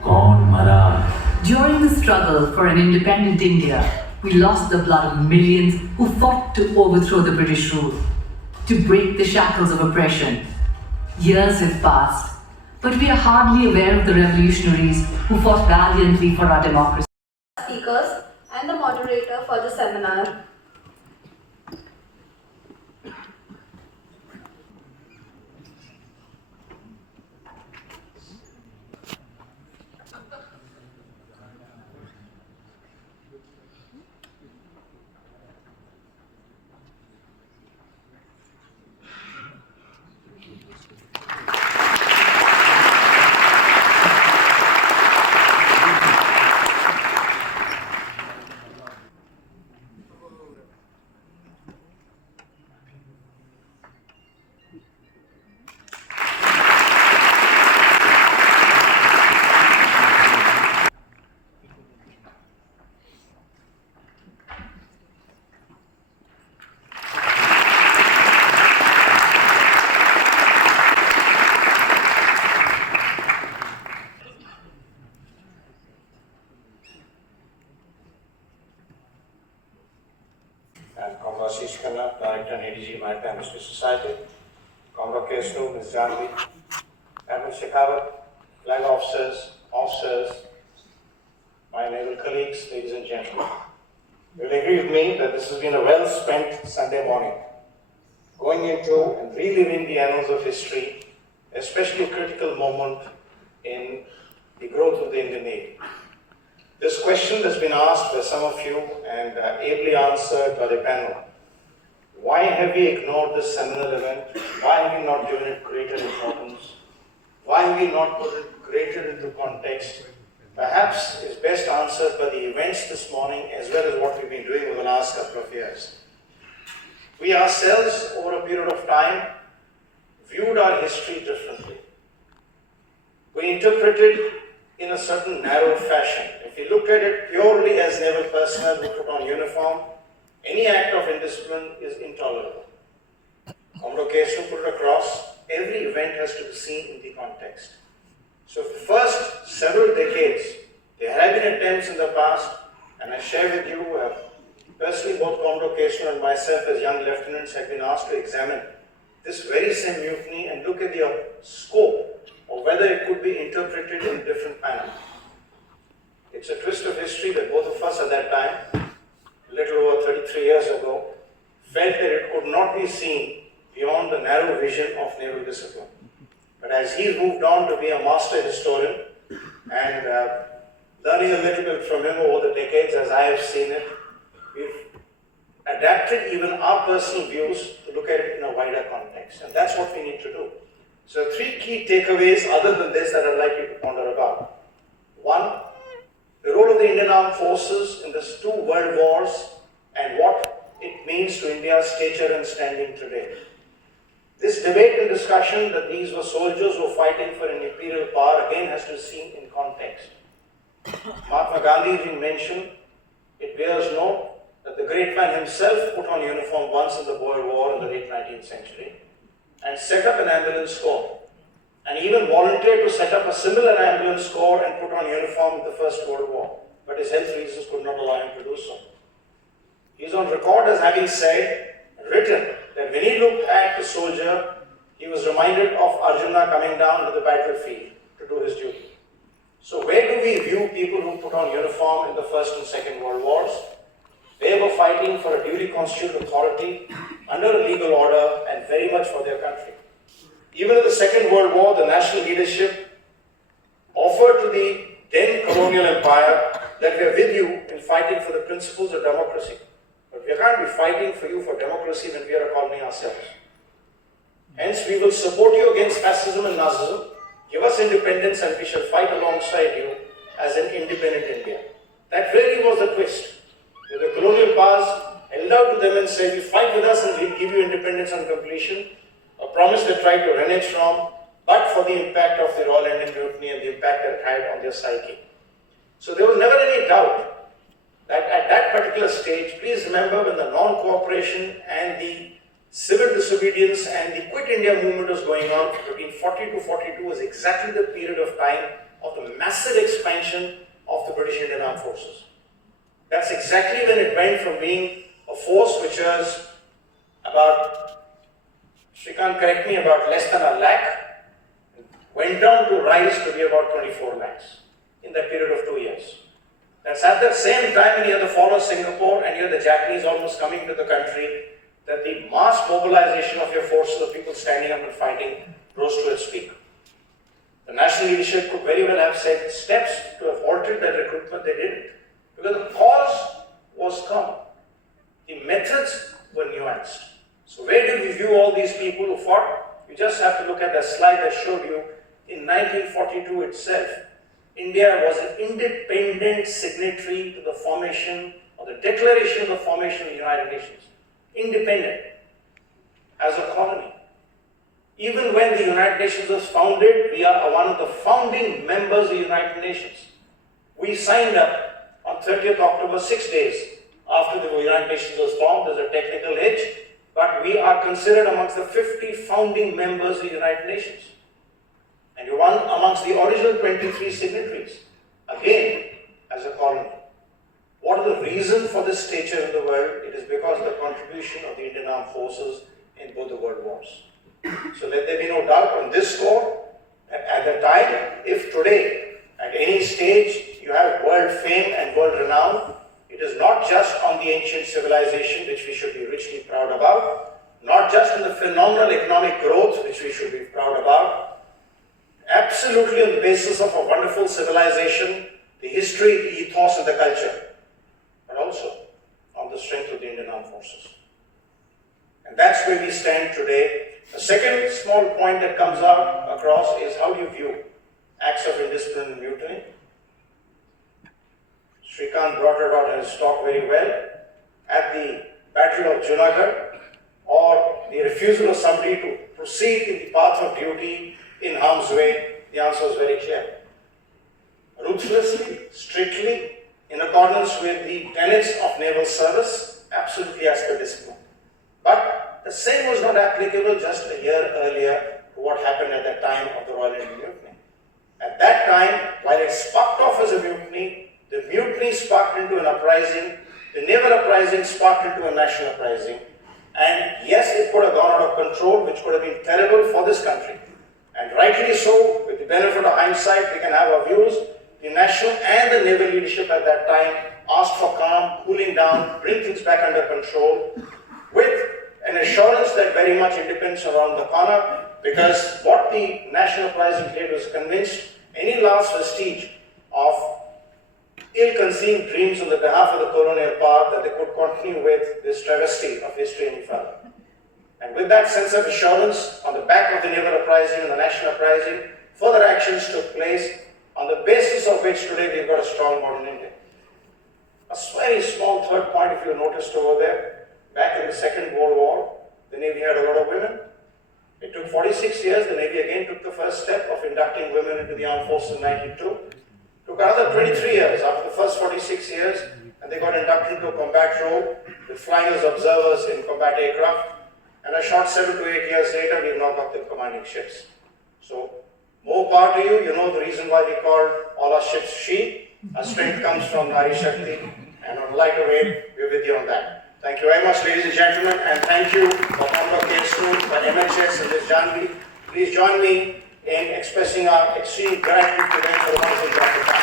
कौन मरा. During the struggle for an independent India, we lost the blood of millions who fought to overthrow the British rule, to break the shackles of oppression. Years have passed, but we are hardly aware of the revolutionaries who fought valiantly for our democracy. Speakers and the moderator for the seminar. Director and ADG Maritime History Society, Comrade K2, Ms. Janvi, Admiral Shekhawat, flag officers, my naval colleagues, ladies and gentlemen. You will agree with me that this has been a well-spent Sunday morning, going into and reliving the annals of history, especially a critical moment in the growth of the Indian Navy. This question has been asked by some of you and ably answered by the panel. Why have we ignored this seminal event? Why have we not given it greater importance? Why have we not put it greater into context? Perhaps is best answered by the events this morning as well as what we've been doing over the last couple of years. We ourselves, over a period of time, viewed our history differently. We interpreted in a certain narrow fashion. If we looked at it purely as naval personnel who put on uniform, any act of indiscipline is intolerable. Commemoration put it across, every event has to be seen in the context. So for the first several decades, there have been attempts in the past, and I share with you, personally both Commemoration and myself as young lieutenants have been asked to examine this very same mutiny and look at the scope of whether it could be interpreted in a different manner. It's a twist of history that both of us at that time, a little over 33 years ago, felt that it could not be seen beyond the narrow vision of naval discipline. But as he's moved on to be a master historian and learning a little bit from him over the decades as I have seen it, we've adapted even our personal views to look at it in a wider context. And that's what we need to do. So 3 key takeaways other than this that I'd like you to ponder about. 1, the role of the Indian Armed Forces in these 2 world wars and what it means to India's stature and standing today. This debate and discussion that these were soldiers who were fighting for an imperial power again has to be seen in context. Mahatma Gandhi being mentioned, it bears note that the great man himself put on uniform once in the Boer War in the late 19th century and set up an ambulance corps, and even volunteered to set up a similar ambulance corps and put on uniform in the First World War, but his health reasons could not allow him to do so. He is on record as having said, written, that when he looked at the soldier, he was reminded of Arjuna coming down to the battlefield to do his duty. So where do we view people who put on uniform in the First and Second World Wars? They were fighting for a duly constituted authority under a legal order and very much for their country. Even in the Second World War, the national leadership offered to the then colonial empire that we are with you in fighting for the principles of democracy. But we can't be fighting for you for democracy when we are a colony ourselves. Hence, we will support you against fascism and Nazism. Give us independence and we shall fight alongside you as an independent India. That really was the twist. The colonial powers held out to them and said, you fight with us and we'll give you independence on completion. A promise they tried to renege from, but for the impact of the Royal Indian Mutiny and the impact that it had on their psyche. So there was never any doubt that at that particular stage, please remember when the non-cooperation and the civil disobedience and the Quit India movement was going on between 40 to 42 was exactly the period of time of the massive expansion of the British Indian Armed Forces. That's exactly when it went from being a force which was about, Shrikant correct me, about less than 1 lakh, went down to rise to be about 24 lakhs in that period of 2 years. That's at the same time when you have the fall of Singapore and you have the Japanese almost coming to the country, that the mass mobilization of your forces of people standing up and fighting rose to its peak. The national leadership could very well have said steps to have altered that recruitment, they didn't. Because the cause was common. The methods were nuanced. So where did we view all these people who fought? You just have to look at the slide I showed you. In 1942 itself, India was an independent signatory to the formation or the declaration of the formation of the United Nations. Independent as a colony. Even when the United Nations was founded, we are one of the founding members of the United Nations. We signed up on 30th October, 6 days after the United Nations was formed. There's a technical hitch, but we are considered amongst the 50 founding members of the United Nations. And you're one amongst the original 23 signatories, again, as a colony. What are the reasons for this stature in the world? It is because of the contribution of the Indian Armed Forces in both the world wars. So let there be no doubt on this score, At the time, if today, at any stage, you have world fame and world renown, it is not just on the ancient civilization, which we should be richly proud about, not just on the phenomenal economic growth, which we should be proud about, absolutely on the basis of a wonderful civilization, the history, the ethos, and the culture, but also on the strength of the Indian Armed Forces. And that's where we stand today. The second small point that comes out across is how do you view acts of indiscipline and mutiny? Srikanth brought it out in his talk very well. At the Battle of Junagadh, or the refusal of somebody to proceed in the path of duty in harm's way, the answer is very clear. Ruthlessly, strictly, in accordance with the tenets of naval service, absolutely as per discipline. But the same was not applicable just a year earlier to what happened at the time of the Royal Indian Mutiny. At that time, while it sparked off as a mutiny, the mutiny sparked into an uprising, the naval uprising sparked into a national uprising, and yes, it could have gone out of control, which could have been terrible for this country. And rightly so, with the benefit of hindsight, we can have our views. The national and the naval leadership at that time asked for calm, cooling down, bring things back under control, with an assurance that very much independence around the corner, because what the national uprising did was convinced any last vestige of ill-conceived dreams on the behalf of the colonial power that they could continue with this travesty of history and father. And with that sense of assurance, on the back of the naval uprising and the national uprising, further actions took place, on the basis of which today we've got a strong modern India. A very small third point, if you noticed over there, back in the Second World War, the Navy had a lot of women. It took 46 years, the Navy again took the first step of inducting women into the armed forces in 92. Took another 23 years after the first 46 years, and they got inducted into a combat role with flying as observers in combat aircraft. And a short 7 to 8 years later, we've now got them commanding ships. So, more power to you. You know the reason why we call all our ships she. Our strength comes from Nari Shakti, and on a lighter weight, we're with you on that. Thank you very much, ladies and gentlemen, and thank you for Honorable K. School, for MHS and Ms. Janvi. Please join me in expressing our extreme gratitude to them for the wonderful job they've done.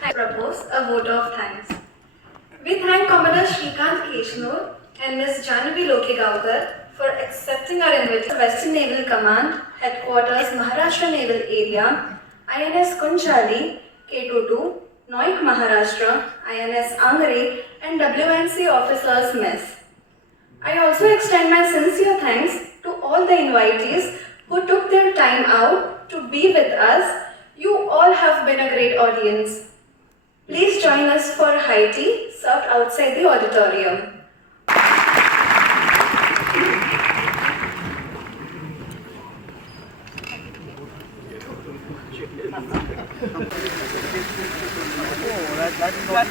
I propose a vote of thanks. We thank Commodore Srikanth Keshnur and Ms. Janvi Lokegaonkar for accepting our invitation to Western Naval Command, Headquarters, Maharashtra Naval Area, INS Kunchali, K22, Noik, Maharashtra, INS Angre, and WNC Officers Mess. I also extend my sincere thanks to all the invitees who took their time out to be with us. You all have been a great audience. Please join us for high tea served outside the auditorium. Oh, that is not